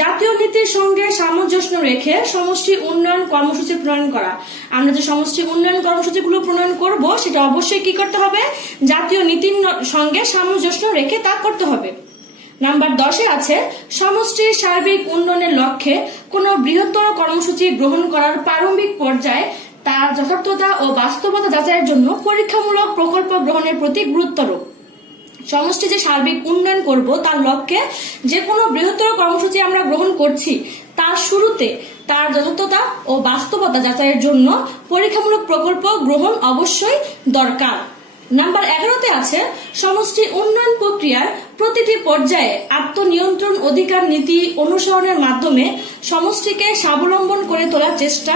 জাতীয় নীতির সঙ্গে সামঞ্জস্য রেখে সমষ্টি উন্নয়ন কর্মসূচি প্রণয়ন করা। আমরা যে সমষ্টি উন্নয়ন কর্মসূচিগুলো প্রণয়ন করব সেটা অবশ্যই কি করতে হবে? জাতীয় নীতির সঙ্গে সামঞ্জস্য রেখে তা করতে হবে। নাম্বার 10 আছে সমষ্টির সার্বিক উন্নয়নের লক্ষ্যে কোনো বৃহত্তর কর্মসূচি গ্রহণ করার প্রারম্ভিক পর্যায়ে তার যথার্থতা ও বাস্তবতা যাচাইয়ের জন্য পরীক্ষামূলক প্রকল্প গ্রহণের প্রতি গুরুত্ব আরোপ। সমষ্টি যে সার্বিক উন্নয়ন করব তার লক্ষ্যে যে কোনো বৃহত্তর কর্মসূচি আমরা গ্রহণ করছি তার শুরুতে তার যথার্থতা ও বাস্তবতা যাচাইয়ের জন্য পরীক্ষামূলক প্রকল্প গ্রহণ অবশ্যই দরকার। নাম্বার 11 আছে সমষ্টি উন্নয়ন প্রক্রিয়ার প্রতিটি পর্যায়ে আত্মনিয়ন্ত্রণ অধিকার নীতি অনুসরণের মাধ্যমে সমষ্টিকে স্বাবলম্বন করে তোলার চেষ্টা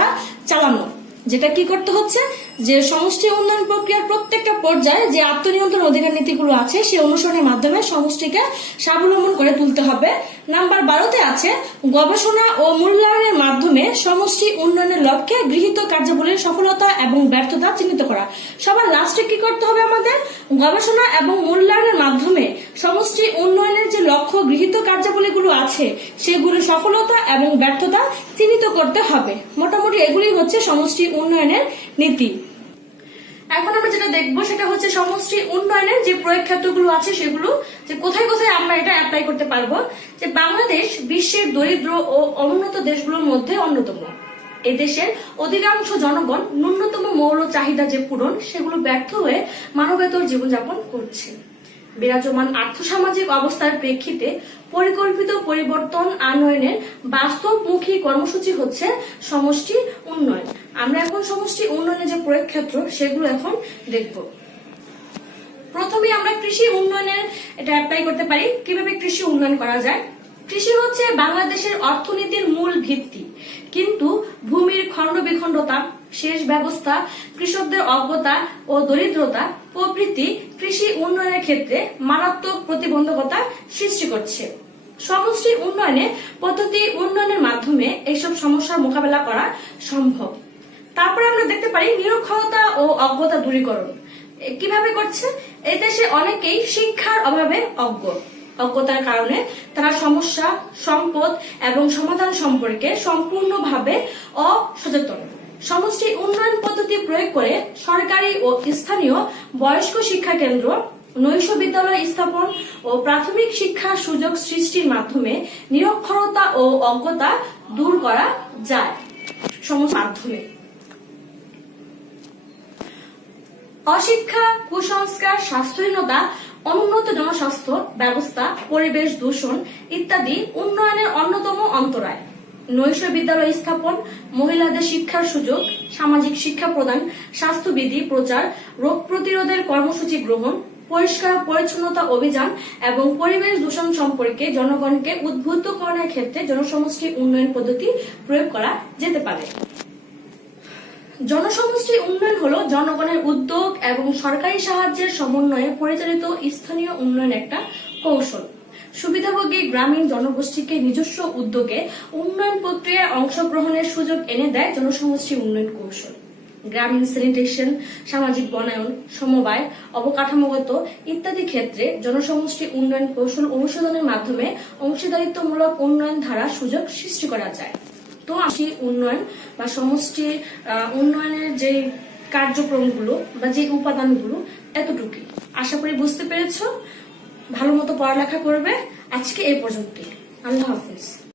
চালানো। যেটা কি করতে হচ্ছে যে সমষ্টি উন্নয়ন প্রক্রিয়ার প্রত্যেকটা পর্যায়ে যে আত্মনিয়ন্ত্রণ অধিকার নীতিগুলো আছে সেই অনুসরণের মাধ্যমে সমষ্টিকে স্বাবলম্বন করে তুলতে হবে। নাম্বার 12 আছে গবেষণা ও মূল্যায়নের মাধ্যমে সমষ্টি উন্নয়নের লক্ষ্যে গৃহীত কার্যাবলীর সফলতা এবং ব্যর্থতা চিহ্নিত করা। সবার লাস্টে কি করতে হবে? আমাদের গবেষণা এবং মূল্যায়নের মাধ্যমে সমষ্টি উন্নয়নের যে লক্ষ্য গৃহীত কার্যাবলীগুলো আছে সেগুলির সফলতা এবং ব্যর্থতা চিহ্নিত করতে হবে। মোটামুটি এগুলি হচ্ছে সমষ্টি উন্নয়নের নীতি। এখন আমরা যেটা দেখবো সেটা হচ্ছে সমষ্টি উন্নয়নের যে প্রয়োগ ক্ষেত্রগুলো আছে সেগুলো, যে কোথায় কোথায় আমরা এটা অ্যাপ্লাই করতে পারবো। যে বাংলাদেশ বিশ্বের দরিদ্র ও অনুন্নত দেশগুলোর মধ্যে অন্যতম। এদেশের অধিকাংশ জনগণ ন্যূনতম মৌল চাহিদা যে পূরণ সেগুলো ব্যর্থ হয়ে মানবেতর জীবনযাপন করছে। বিরাজমান আর্থসামাজিক অবস্থার প্রেক্ষিতে পরিকল্পিত পরিবর্তন আনয়নের বাস্তবমুখী কর্মসূচি হচ্ছে সমষ্টি উন্নয়ন। আমরা এখন সমষ্টি উন্নয়নের যে প্রয়োগ ক্ষেত্র সেগুলো এখন দেখব। প্রথমে আমরা কৃষি উন্নয়নের এটা অ্যাপ্লাই করতে পারি। কিভাবে কৃষি উন্নয়ন করা যায়? কৃষি হচ্ছে বাংলাদেশের অর্থনীতির মূল ভিত্তি, কিন্তু ভূমির খণ্ড ভূমিখণ্ডতা, সেচ ব্যবস্থা, কৃষকদের অজ্ঞতা ও দরিদ্রতা প্রভৃতি কৃষি উন্নয়নের ক্ষেত্রে মারাত্মক প্রতিবন্ধকতা সৃষ্টি করছে। সমষ্টি উন্নয়নে পদ্ধতি উন্নয়নের মাধ্যমে এইসব সমস্যার মোকাবেলা করা সম্ভব। তারপরে আমরা দেখতে পারি নিরক্ষরতা ও অজ্ঞতা দূরীকরণ কিভাবে করছে। এই দেশে অনেকেই শিক্ষার অভাবে অজ্ঞতার কারণে তারা সমস্যা, সম্পদ এবং সমাধান সম্পর্কে সম্পূর্ণভাবে অসচেতন। সমষ্টি উন্নয়ন পদ্ধতি প্রয়োগ করে সরকারি ও স্থানীয় বয়স্ক শিক্ষা কেন্দ্র, নৈশ বিদ্যালয় স্থাপন ও প্রাথমিক শিক্ষার সুযোগ সৃষ্টির মাধ্যমে নিরক্ষরতা ও অজ্ঞতা দূর করা যায়। মাধ্যমে অশিক্ষা, কুসংস্কার, স্বাস্থ্যহীনতা, অনুন্নত জনস্বাস্থ্য ব্যবস্থা, পরিবেশ দূষণ ইত্যাদি উন্নয়নের অন্যতম অন্তরায়। নৈশ বিদ্যালয় স্থাপন, মহিলাদের শিক্ষার সুযোগ, সামাজিক শিক্ষা প্রদান, স্বাস্থ্যবিধি প্রচার, রোগ প্রতিরোধের কর্মসূচি গ্রহণ, পরিষ্কার পরিচ্ছন্নতা অভিযান এবং পরিবেশ দূষণ সম্পর্কে জনগণকে উদ্বুদ্ধকরণের ক্ষেত্রে জনসমষ্টি উন্নয়ন পদ্ধতি প্রয়োগ করা যেতে পারে। জনসমষ্টি উন্নয়ন হলো জনগণের উদ্যোগ এবং সরকারি সাহায্যের সমন্বয়ে পরিচালিত স্থানীয় উন্নয়ন একটা কৌশল। সুবিধাভোগী গ্রামীণ জনগোষ্ঠীকে নিজস্ব উদ্যোগে উন্নয়ন প্রক্রিয়ায় অংশগ্রহণের সুযোগ এনে দেয় জনসমষ্টি উন্নয়ন কৌশল। গ্রামীণ স্যানিটেশন, সামাজিক বনায়ন, সমবায়, অবকাঠামোগত ইত্যাদি ক্ষেত্রে জনসমষ্টি উন্নয়ন কৌশল অনুশীলনের মাধ্যমে অংশীদারিত্বমূলক উন্নয়ন ধারা সুযোগ সৃষ্টি করা যায়। তো উন্নয়ন বা সমষ্টি উন্নয়নের যে কার্যক্রমগুলো বা যে উপাদানগুলো এতটুকুই। আশা করি বুঝতে পেরেছো। ভালো মতো পড়ালেখা করবে। আজকে এই পর্যন্তই। আল্লাহ হাফিজ।